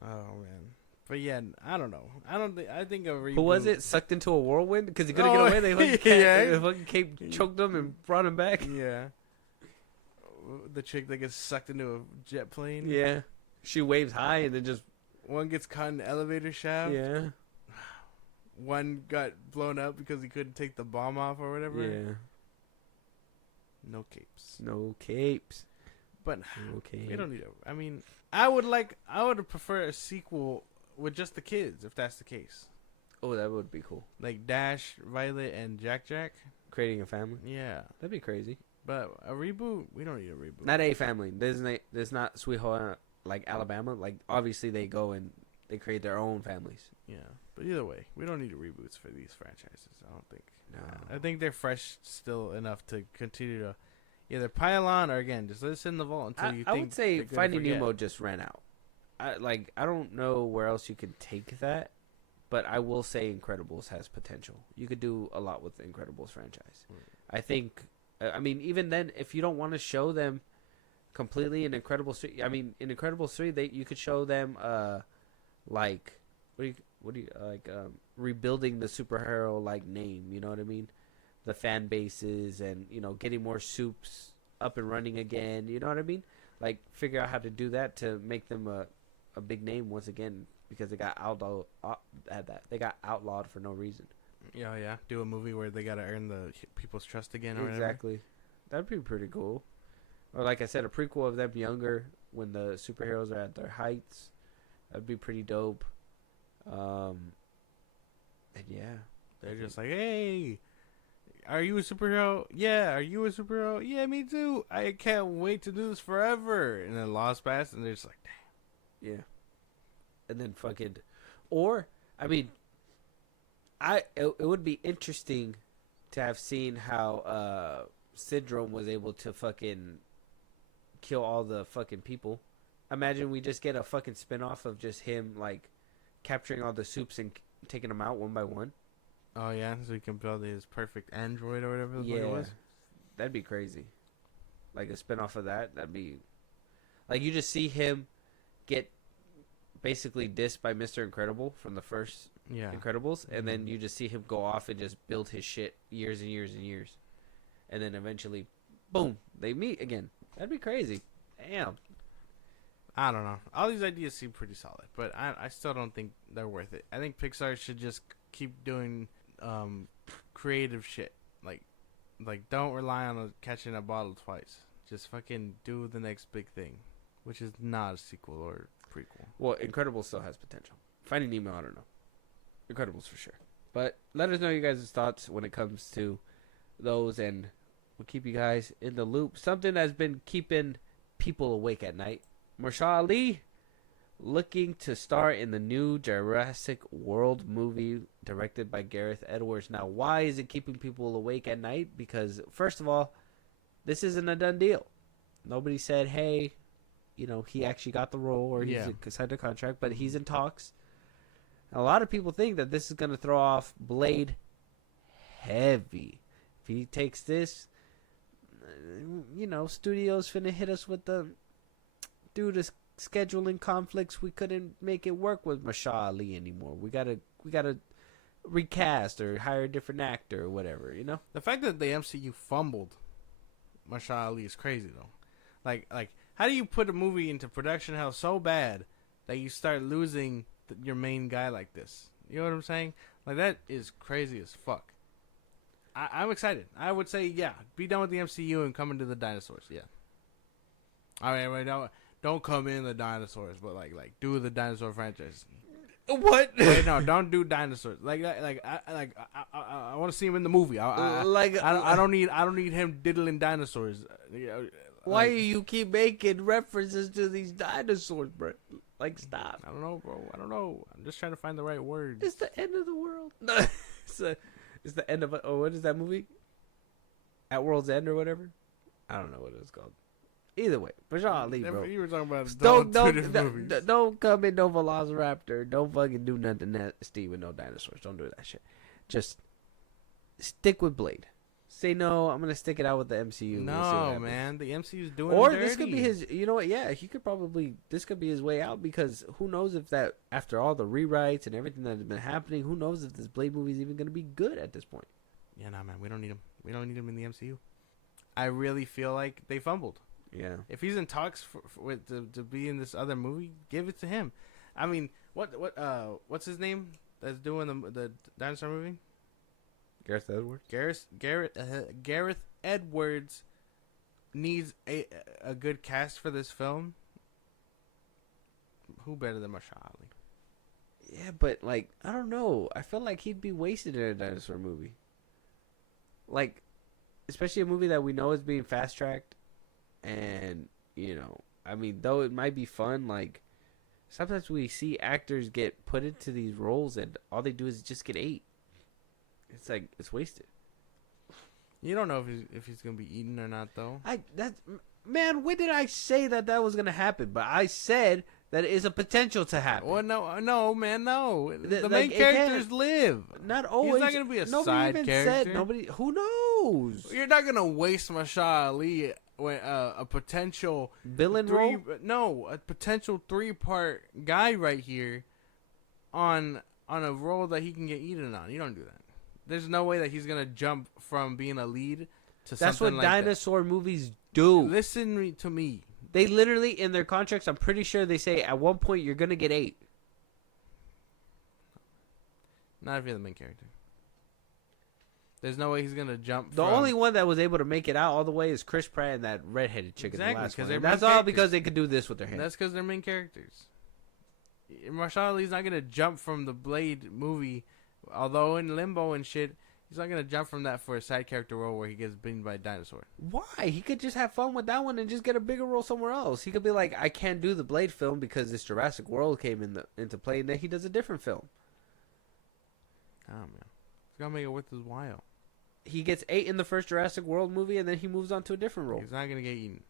Oh, man. But yeah, I don't know. I think a reboot. Who was it? Sucked into a whirlwind? Because he couldn't get away. They fucking cape choked him and brought him back. Yeah. The chick that gets sucked into a jet plane. Yeah. She waves high and then just... One gets caught in the elevator shaft. Yeah. One got blown up because he couldn't take the bomb off or whatever. Yeah. No capes. No capes. But okay, we don't need it. I mean, I would prefer a sequel with just the kids if that's the case. Oh, that would be cool. Like Dash, Violet, and Jack. Creating a family. Yeah, that'd be crazy. But a reboot, we don't need a reboot. Not a family. There's not Sweet Home like Alabama. Like obviously they go and they create their own families. Yeah, but either way, we don't need reboots for these franchises. I don't think. No. I think they're fresh still enough to continue to either pile on or again just let it sit in the vault until you think. I would say Finding Nemo just ran out. I don't know where else you could take that, but I will say Incredibles has potential. You could do a lot with the Incredibles franchise. I think. I mean, even then, if you don't want to show them completely in Incredibles 3, I mean, in Incredibles 3, you could show them like rebuilding the superhero like name. You know what I mean? The fan bases and getting more soups up and running again. You know what I mean? Like figure out how to do that to make them a big name once again because they got they got outlawed for no reason. Yeah. Do a movie where they gotta earn the people's trust again. Or Exactly. Whatever. That'd be pretty cool. Or like I said, a prequel of them younger when the superheroes are at their heights. That'd be pretty dope. And yeah, they're just like, hey, are you a superhero? Yeah. Are you a superhero? Yeah, me too. I can't wait to do this forever. And then Lost Pass, and they're just like, damn. Yeah. And then fucking, or I mean, it would be interesting to have seen how Syndrome was able to fucking kill all the fucking people. Imagine we just get a fucking spinoff of just him like capturing all the soups and taking them out one by one. Oh yeah, so he can build his perfect android or whatever the fuck it was. That'd be crazy. Like a spinoff of that. That'd be like you just see him get basically dissed by Mr. Incredible from the first Incredibles, and then you just see him go off and just build his shit years and years and years, and then eventually, boom, they meet again. That'd be crazy. Damn. I don't know. All these ideas seem pretty solid, but I still don't think they're worth it. I think Pixar should just keep doing creative shit. Like don't rely on catching a bottle twice. Just fucking do the next big thing, which is not a sequel or prequel. Well, Incredibles still has potential. Finding Nemo, I don't know. Incredibles for sure. But let us know you guys' thoughts when it comes to those, and we'll keep you guys in the loop. Something that's been keeping people awake at night. Marshala looking to star in the new Jurassic World movie directed by Gareth Edwards. Now, why is it keeping people awake at night? Because, first of all, this isn't a done deal. Nobody said, hey, he actually got the role or he's signed a contract, but he's in talks. A lot of people think that this is going to throw off Blade heavy. If he takes this, studios finna hit us with the due to scheduling conflicts, we couldn't make it work with Marshala anymore. We gotta recast or hire a different actor or whatever. The fact that the MCU fumbled Marshala is crazy though. Like how do you put a movie into production hell so bad that you start losing your main guy like this? You know what I'm saying? Like that is crazy as fuck. I'm excited. I would say be done with the MCU and come into the dinosaurs. Yeah. All right, don't come in the dinosaurs, but like do the dinosaur franchise. What? Wait, no, don't do dinosaurs. I want to see him in the movie. I don't need him diddling dinosaurs. Why do you keep making references to these dinosaurs, bro? Like, stop. I don't know, bro. I don't know. I'm just trying to find the right words. It's the end of the world. It's the end of what is that movie? At World's End or whatever. I don't know what it's called. Either way, Marshala, bro. You were talking about don't come in no Velociraptor. Don't fucking do nothing nasty with no dinosaurs. Don't do that shit. Just stick with Blade. Say no. I'm gonna stick it out with the MCU. No, man. The MCU's doing. Or dirty. This could be his. You know what? Yeah, he could probably. This could be his way out because who knows if that after all the rewrites and everything that has been happening, who knows if this Blade movie is even gonna be good at this point. Yeah, nah, man. We don't need him. We don't need him in the MCU. I really feel like they fumbled. Yeah. If he's in talks to be in this other movie, give it to him. I mean, what's his name that's doing the dinosaur movie? Gareth Edwards. Gareth Edwards needs a good cast for this film. Who better than Marshala? Yeah, but like I don't know. I feel like he'd be wasted in a dinosaur movie. Like, especially a movie that we know is being fast tracked. And, I mean, though it might be fun, like, sometimes we see actors get put into these roles and all they do is just get ate. It's like, it's wasted. You don't know if he's going to be eaten or not, though. Man, when did I say that was going to happen? But I said that is a potential to happen. Well, no, man, no. The Like, main it characters live. Not always. He's not gonna be a nobody side even character. Said, nobody. Who knows? You're not gonna waste Marshala Ali when a potential Villain role. No, a potential 3-part guy right here on a role that he can get eaten on. You don't do that. There's no way that he's gonna jump from being a lead to That's something what like dinosaur movies do. Listen to me. They literally, in their contracts, I'm pretty sure they say at one point you're gonna get 8. Not if you're the main character. There's no way he's gonna jump. The only one that was able to make it out all the way is Chris Pratt and that redheaded chick in the last one. They're That's all because they could do this with their hands. That's because they're main characters. Marshala Ali's not gonna jump from the Blade movie, although in Limbo and shit. He's not gonna jump from that for a side character role where he gets bitten by a dinosaur. Why? He could just have fun with that one and just get a bigger role somewhere else. He could be like, I can't do the Blade film because this Jurassic World came into play, and then he does a different film. Oh man, he's gotta make it worth his while. He gets 8 in the first Jurassic World movie, and then he moves on to a different role. He's not gonna get eaten.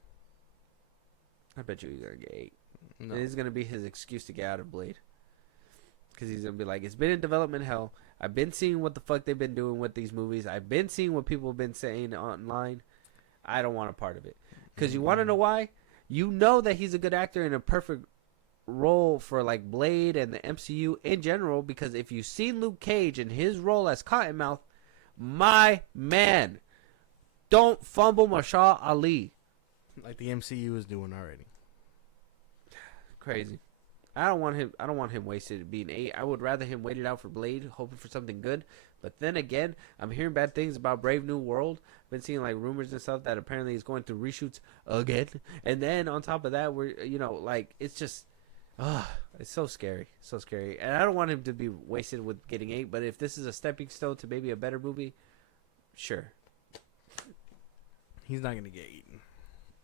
I bet you he's gonna get 8. No. It is gonna be his excuse to get out of Blade, because he's gonna be like, it's been in development hell. I've been seeing what the fuck they've been doing with these movies. I've been seeing what people have been saying online. I don't want a part of it. Because you want to know why? You know that he's a good actor in a perfect role for like Blade and the MCU in general. Because if you've seen Luke Cage in his role as Cottonmouth, my man, don't fumble Marshala Ali. Like the MCU is doing already. Crazy. I don't want him wasted being 8. I would rather him wait it out for Blade, hoping for something good. But then again, I'm hearing bad things about Brave New World. Been seeing like rumors and stuff that apparently he's going through reshoots again. And then on top of that, we're like it's just, it's so scary, so scary. And I don't want him to be wasted with getting 8. But if this is a stepping stone to maybe a better movie, sure. He's not gonna get eaten.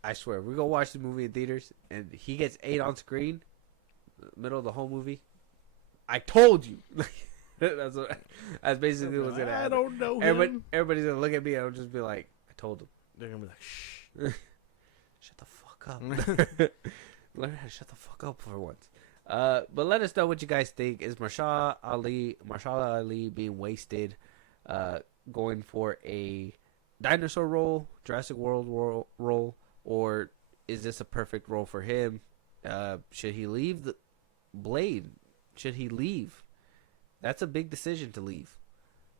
I swear, we go watch the movie in theaters and he gets 8 on screen. Middle of the whole movie. I told you. that's basically what's gonna happen. I don't know him. Everybody's gonna look at me and I'll just be like, I told him. They're gonna be like, shh. Shut the fuck up. Learn how to shut the fuck up for once. But let us know what you guys think. Is Marshala Ali being wasted, going for a dinosaur role, Jurassic World role, or is this a perfect role for him? Should he leave the Blade? Should he leave? That's a big decision to leave,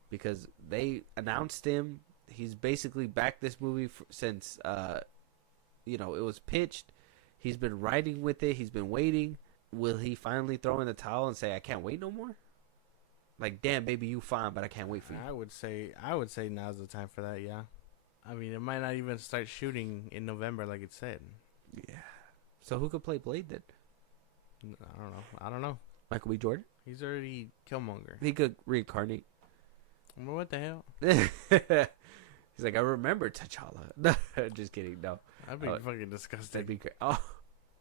because they announced him. He's basically backed this movie since it was pitched. He's been writing with it. He's been waiting. Will he finally throw in the towel and say, I can't wait no more? Like, damn, baby, you fine, but I can't wait for you. I would say now's the time for that. Yeah, I mean, it might not even start shooting in November like it said. Yeah. So who could play Blade then? I don't know. Michael B. Jordan? He's already Killmonger. He could reincarnate. Well, what the hell? He's like, I remember T'Challa. No, just kidding. No. That'd be fucking disgusting. That'd be great. Oh.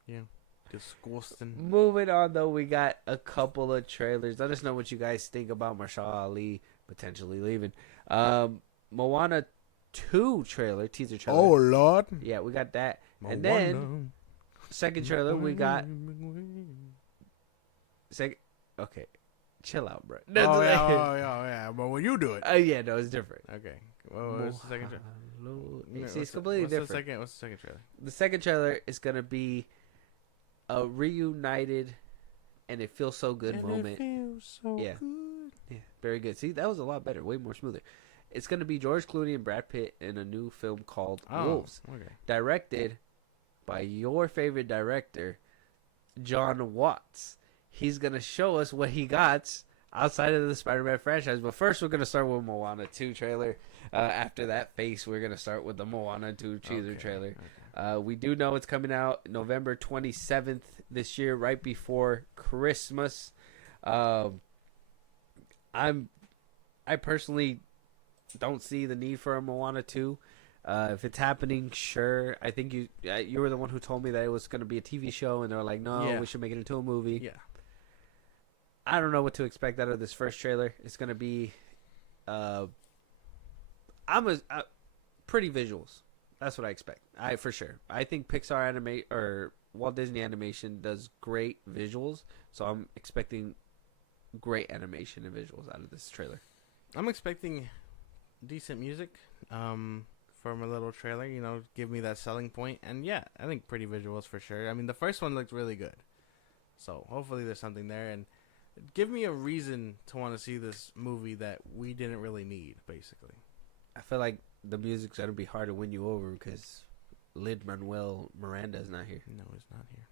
Yeah. Disgusting. Moving on, though, we got a couple of trailers. Let us know what you guys think about Marshala Ali potentially leaving. Moana 2 trailer, teaser trailer. Oh, Lord. Yeah, we got that. Moana. And then, second trailer, we got... Okay. Chill out, bro. Yeah. But when you do it. Yeah, no, it's different. Okay. Well, what's the second trailer? See, it's completely different. What's the second trailer? The second trailer is going to be a reunited and it feels so good moment. It feels so good. Yeah, very good. See, that was a lot better, way more smoother. It's going to be George Clooney and Brad Pitt in a new film called Wolves. Okay. Directed by your favorite director, John Watts. He's going to show us what he got outside of the Spider-Man franchise. But first, we're going to start with Moana 2 trailer. After that face, we're going to start with the Moana 2 teaser trailer. Okay. We do know it's coming out November 27th this year, right before Christmas. I personally don't see the need for a Moana 2. If it's happening, sure. I think you were the one who told me that it was going to be a TV show, and they were like, no, we should make it into a movie. Yeah. I don't know what to expect out of this first trailer. It's going to be pretty visuals. That's what I expect. For sure. I think Pixar Walt Disney Animation does great visuals, so I'm expecting great animation and visuals out of this trailer. I'm expecting decent music from a little trailer, you know, give me that selling point. And yeah, I think pretty visuals for sure. I mean, the first one looked really good. So hopefully there's something there. And give me a reason to want to see this movie that we didn't really need, basically. I feel like the music's going to be hard to win you over because Lin-Manuel Miranda is not here. No, he's not here.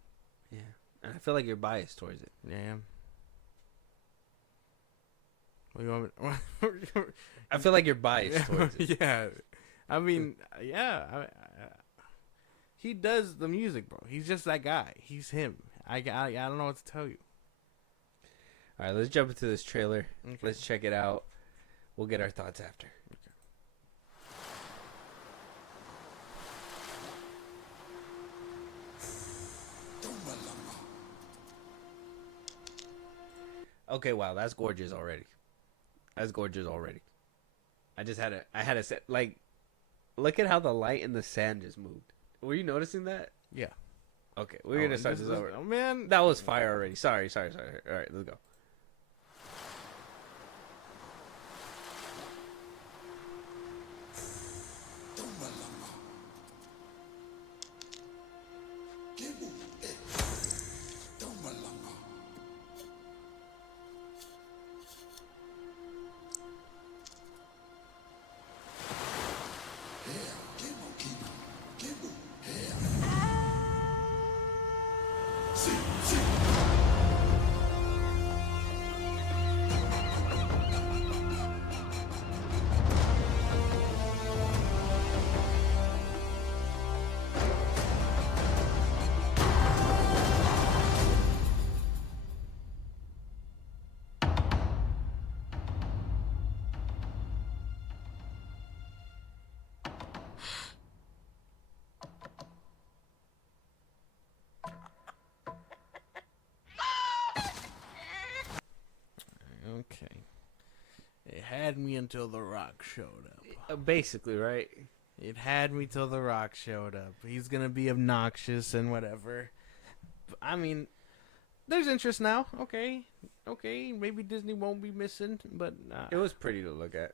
Yeah. And I feel like you're biased towards it. Yeah, I am. What do you want me I feel like you're biased towards it. Yeah. I mean, yeah. He does the music, bro. He's just that guy. He's him. I don't know what to tell you. All right, let's jump into this trailer. Okay. Let's check it out. We'll get our thoughts after. Okay, wow, that's gorgeous already. That's gorgeous already. I had a set, like, look at how the light and the sand just moved. Were you noticing that? Yeah. Okay, we're going to start this over. Oh, man. That was fire already. Sorry. All right, let's go. Okay. It had me until The Rock showed up. Basically, right? It had me till The Rock showed up. He's gonna be obnoxious and whatever. I mean, there's interest now. Okay. Maybe Disney won't be missing, but It was pretty to look at.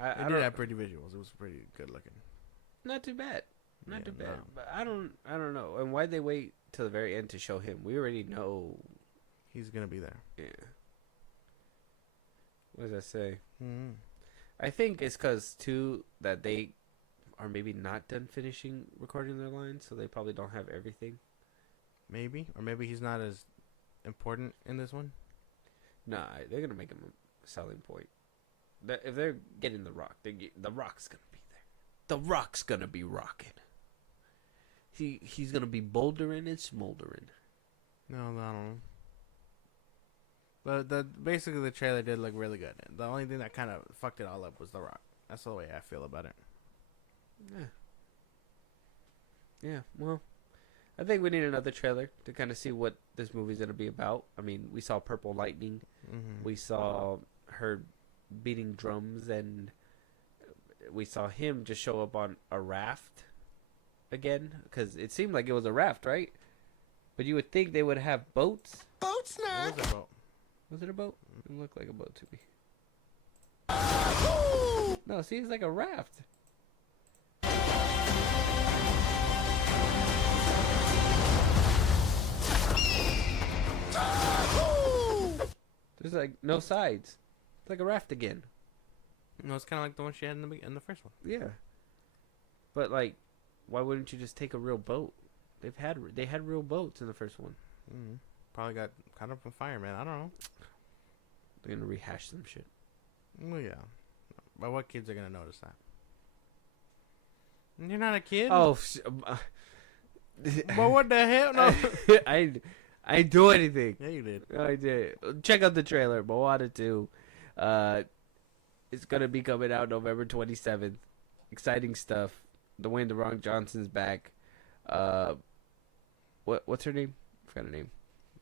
it did have pretty visuals. It was pretty good looking. Not too bad. Not Yeah, too bad. no. But I don't know. And why'd they wait till the very end to show him? We already know. He's gonna be there. Yeah. What does that say? Mm-hmm. I think it's because, too, that they are maybe not done finishing recording their lines, so they probably don't have everything. Maybe, or maybe he's not as important in this one. Nah, they're going to make him a selling point. If they're getting The Rock, The Rock's going to be there. The Rock's going to be rocking. He's going to be bouldering and smoldering. No, I don't know. But basically the trailer did look really good. The only thing that kind of fucked it all up was The Rock. That's the way I feel about it. Yeah, well, I think we need another trailer to kind of see what this movie's going to be about. I mean, we saw Purple Lightning. Mm-hmm. We saw her beating drums, and we saw him just show up on a raft again, because it seemed like it was a raft, right? But you would think they would have boats. Boats now. What was that about? Was it a boat? It looked like a boat to me. No, see, it's like a raft. There's like no sides. It's like a raft again. No, it's kind of like the one she had in the first one. Yeah. But like, why wouldn't you just take a real boat? They had real boats in the first one. Mm-hmm. Probably got caught up on fire, man. I don't know. They're gonna rehash some shit. Well, yeah. But what kids are gonna notice that? You're not a kid. Oh, But what the hell? No. I didn't do anything. Yeah, you did. I did. Check out the trailer, Moana 2. It's gonna be coming out November 27th. Exciting stuff. Dwayne "The Rock" Johnson's back. What's her name? I forgot her name.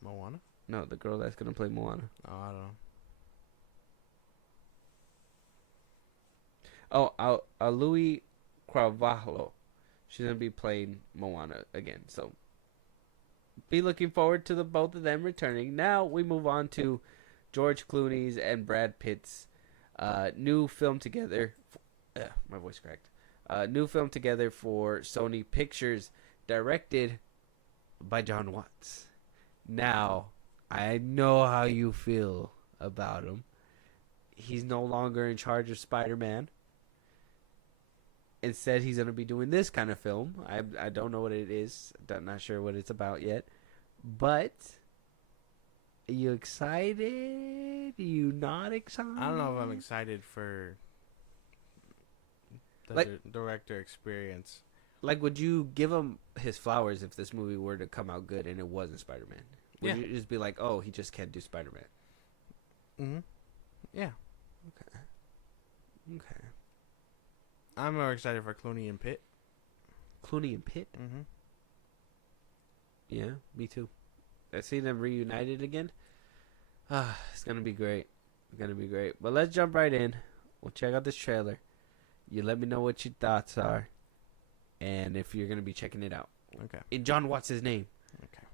Moana? No, the girl that's gonna play Moana. Oh, I don't know. Oh, Louis Carvalho. She's gonna be playing Moana again. So be looking forward to the both of them returning. Now we move on to George Clooney's and Brad Pitt's new film together. My voice cracked. New film together for Sony Pictures, directed by John Watts. Now, I know how you feel about him. He's no longer in charge of Spider-Man. Instead, he's going to be doing this kind of film. I don't know what it is. I'm not sure what it's about yet. But, are you excited? Are you not excited? I don't know if I'm excited for the director experience. Like, would you give him his flowers if this movie were to come out good and it wasn't Spider-Man? Would you just be like, oh, he just can't do Spider-Man? Mm-hmm. Yeah. Okay. I'm more excited for Clooney and Pitt. Clooney and Pitt? Mm-hmm. Yeah, me too. I see them reunited again. It's going to be great. It's going to be great. But let's jump right in. We'll check out this trailer. You let me know what your thoughts are. And if you're going to be checking it out. Okay. In John Watts' name. Okay.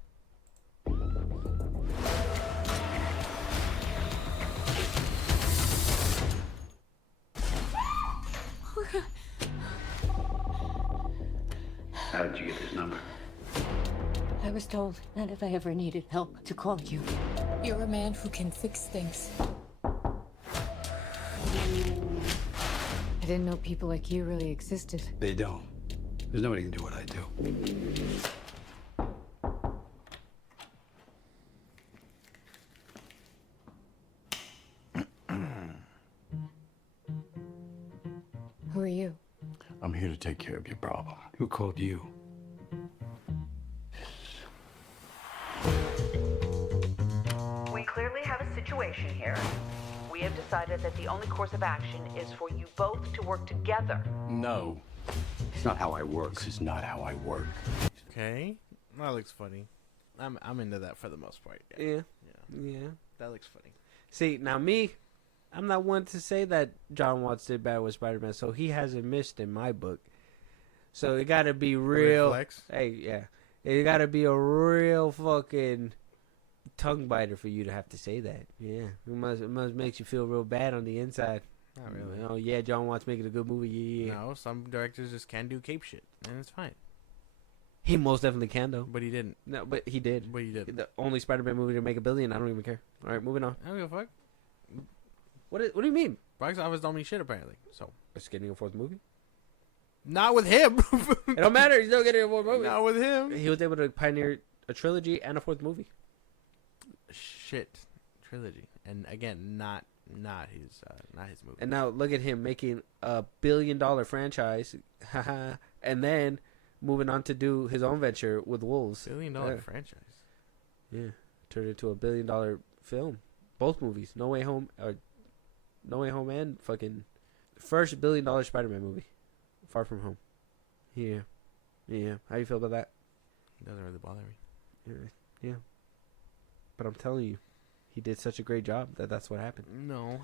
How did you get this number? I was told that if I ever needed help, to call you. You're a man who can fix things. I didn't know people like you really existed. They don't. There's nobody can do what I do. Who are you? I'm here to take care of your problem. Who called you? We clearly have a situation here. We have decided that the only course of action is for you both to work together. No. It's not how I work. This is not how I work. Okay. That looks funny. I'm into that for the most part. Yeah. Yeah. That looks funny. See, now me, I'm not one to say that John Watts did bad with Spider-Man, so he hasn't missed in my book. So it got to be real. Flex? Hey, yeah. It got to be a real fucking tongue biter for you to have to say that. Yeah. It must make you feel real bad on the inside. Not really. Oh, yeah, John Watts making a good movie. Yeah. No, some directors just can't do cape shit, and it's fine. He most definitely can, though. But he didn't. No, but he did. But he didn't. The only Spider-Man movie to make $1 billion. I don't even care. All right, moving on. I don't give a fuck. What do you mean? Box office don't mean shit apparently. So It's getting a fourth movie? not with him. It don't matter. He's still getting a fourth movie. Not with him. He was able to pioneer a trilogy and a fourth movie. Shit trilogy, and again, not his movie. And now look at him making a $1 billion franchise, and then moving on to do his own venture with Wolves. $1 billion franchise. Yeah, turned into a $1 billion film. Both movies, No Way Home, and fucking first $1 billion Spider-Man movie, Far From Home. Yeah. How you feel about that? It doesn't really bother me. Yeah. But I'm telling you, he did such a great job that's what happened. No.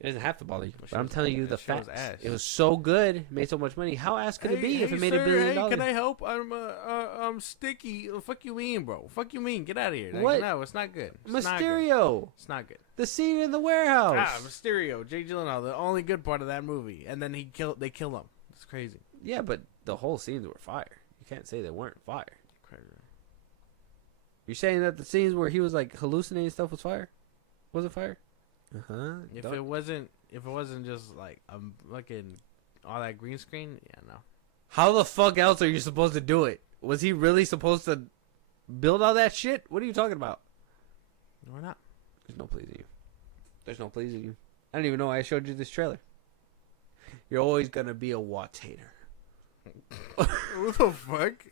It doesn't have to bother you. Well, But I'm telling you the that show was facts. ass. It was so good, made so much money. How ass could it be if it made $1 billion? Hey, can I help? I'm sticky. Fuck you mean, bro? Fuck you mean? Get out of here. Like, What? No, it's not good. It's Mysterio. It's not good. The scene in the warehouse. Mysterio, Jake Gyllenhaal, the only good part of that movie, and then they kill him. It's crazy. Yeah, but the whole scenes were fire. You can't say they weren't fire. Crazy. You're saying that the scenes where he was like hallucinating stuff was fire? Was it fire? If it wasn't just like fucking all that green screen, yeah, no. How the fuck else are you supposed to do it? Was he really supposed to build all that shit? What are you talking about? No, we're not. There's no pleasing you. There's no pleasing you. I didn't even know I showed you this trailer. You're always gonna be a Watts hater. What the fuck?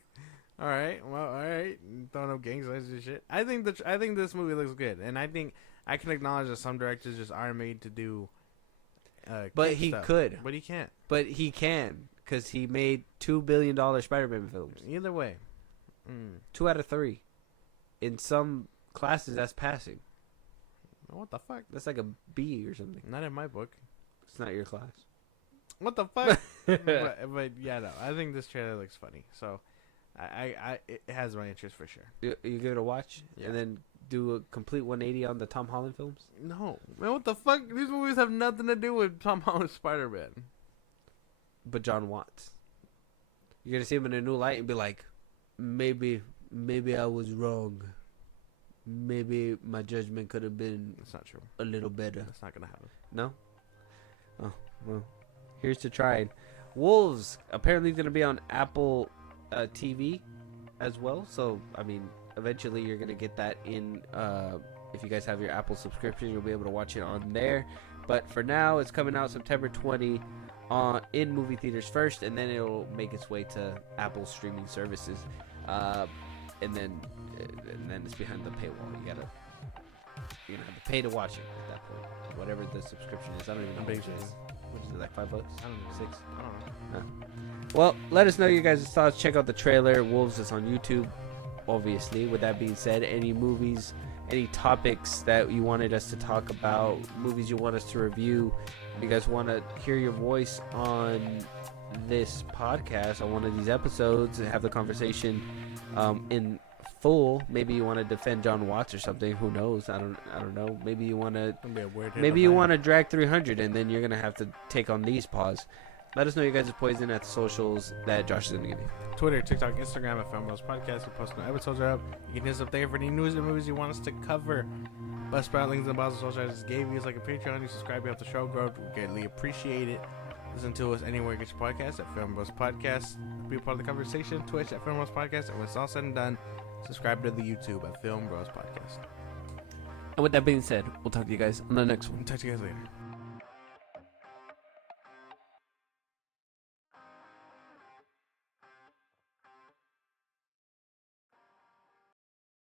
All right, well, all right, throwing up gang signs and shit. I think this movie looks good, and I think I can acknowledge that some directors just aren't made to do. But kid he stuff. could. But he can't. But he can, because he made $2 billion Spider-Man films. Either way. 2 out of 3. In some classes, that's passing. What the fuck? That's like a B or something. Not in my book. It's not your class. What the fuck? but yeah, no. I think this trailer looks funny. So, It has my interest for sure. You give it a watch, Yeah. and then do a complete 180 on the Tom Holland films. No, man, what the fuck? These movies have nothing to do with Tom Holland's Spider-Man. But John Watts, you're gonna see him in a new light and be like, maybe I was wrong. Maybe my judgment could have been That's not true. a little better. That's not gonna happen. No? Oh, well. Here's to trying. Wolves apparently going to be on Apple TV as well. So, I mean, eventually you're going to get that in. If you guys have your Apple subscription, you'll be able to watch it on there. But for now, it's coming out September 20 in movie theaters first, and then it'll make its way to Apple streaming services. And then it's behind the paywall. You're gonna have to pay to watch it at that point. Whatever the subscription is, I don't even know what it is. What is it, like $5? I don't know. $6? I don't know. Well, let us know your guys' thoughts. Check out the trailer. Wolves is on YouTube, obviously. With that being said, any movies, any topics that you wanted us to talk about, movies you want us to review, if you guys want to hear your voice on this podcast, on one of these episodes, and have the conversation in full. Maybe you want to defend John Watts or something. Who knows? I don't know. Maybe you want to. Maybe you want to drag 300, and then you're gonna have to take on these paws. Let us know your guys' poison at the socials that Josh is gonna give you. Twitter, TikTok, Instagram at FIlmBros Podcast. We post new episodes are up. You can hit us up there for any news and movies you want us to cover. Bust sprout links in the bottom of the social I just gave you. It's like a Patreon. You subscribe, you help the show grow. We greatly appreciate it. Listen to us anywhere you get your podcast at FIlmBros Podcast. Be a part of the conversation. Twitch at FIlmBros Podcast. And when it's all said and done, subscribe to the YouTube at FIlmBros Podcast. And with that being said, we'll talk to you guys on the next one. Talk to you guys later.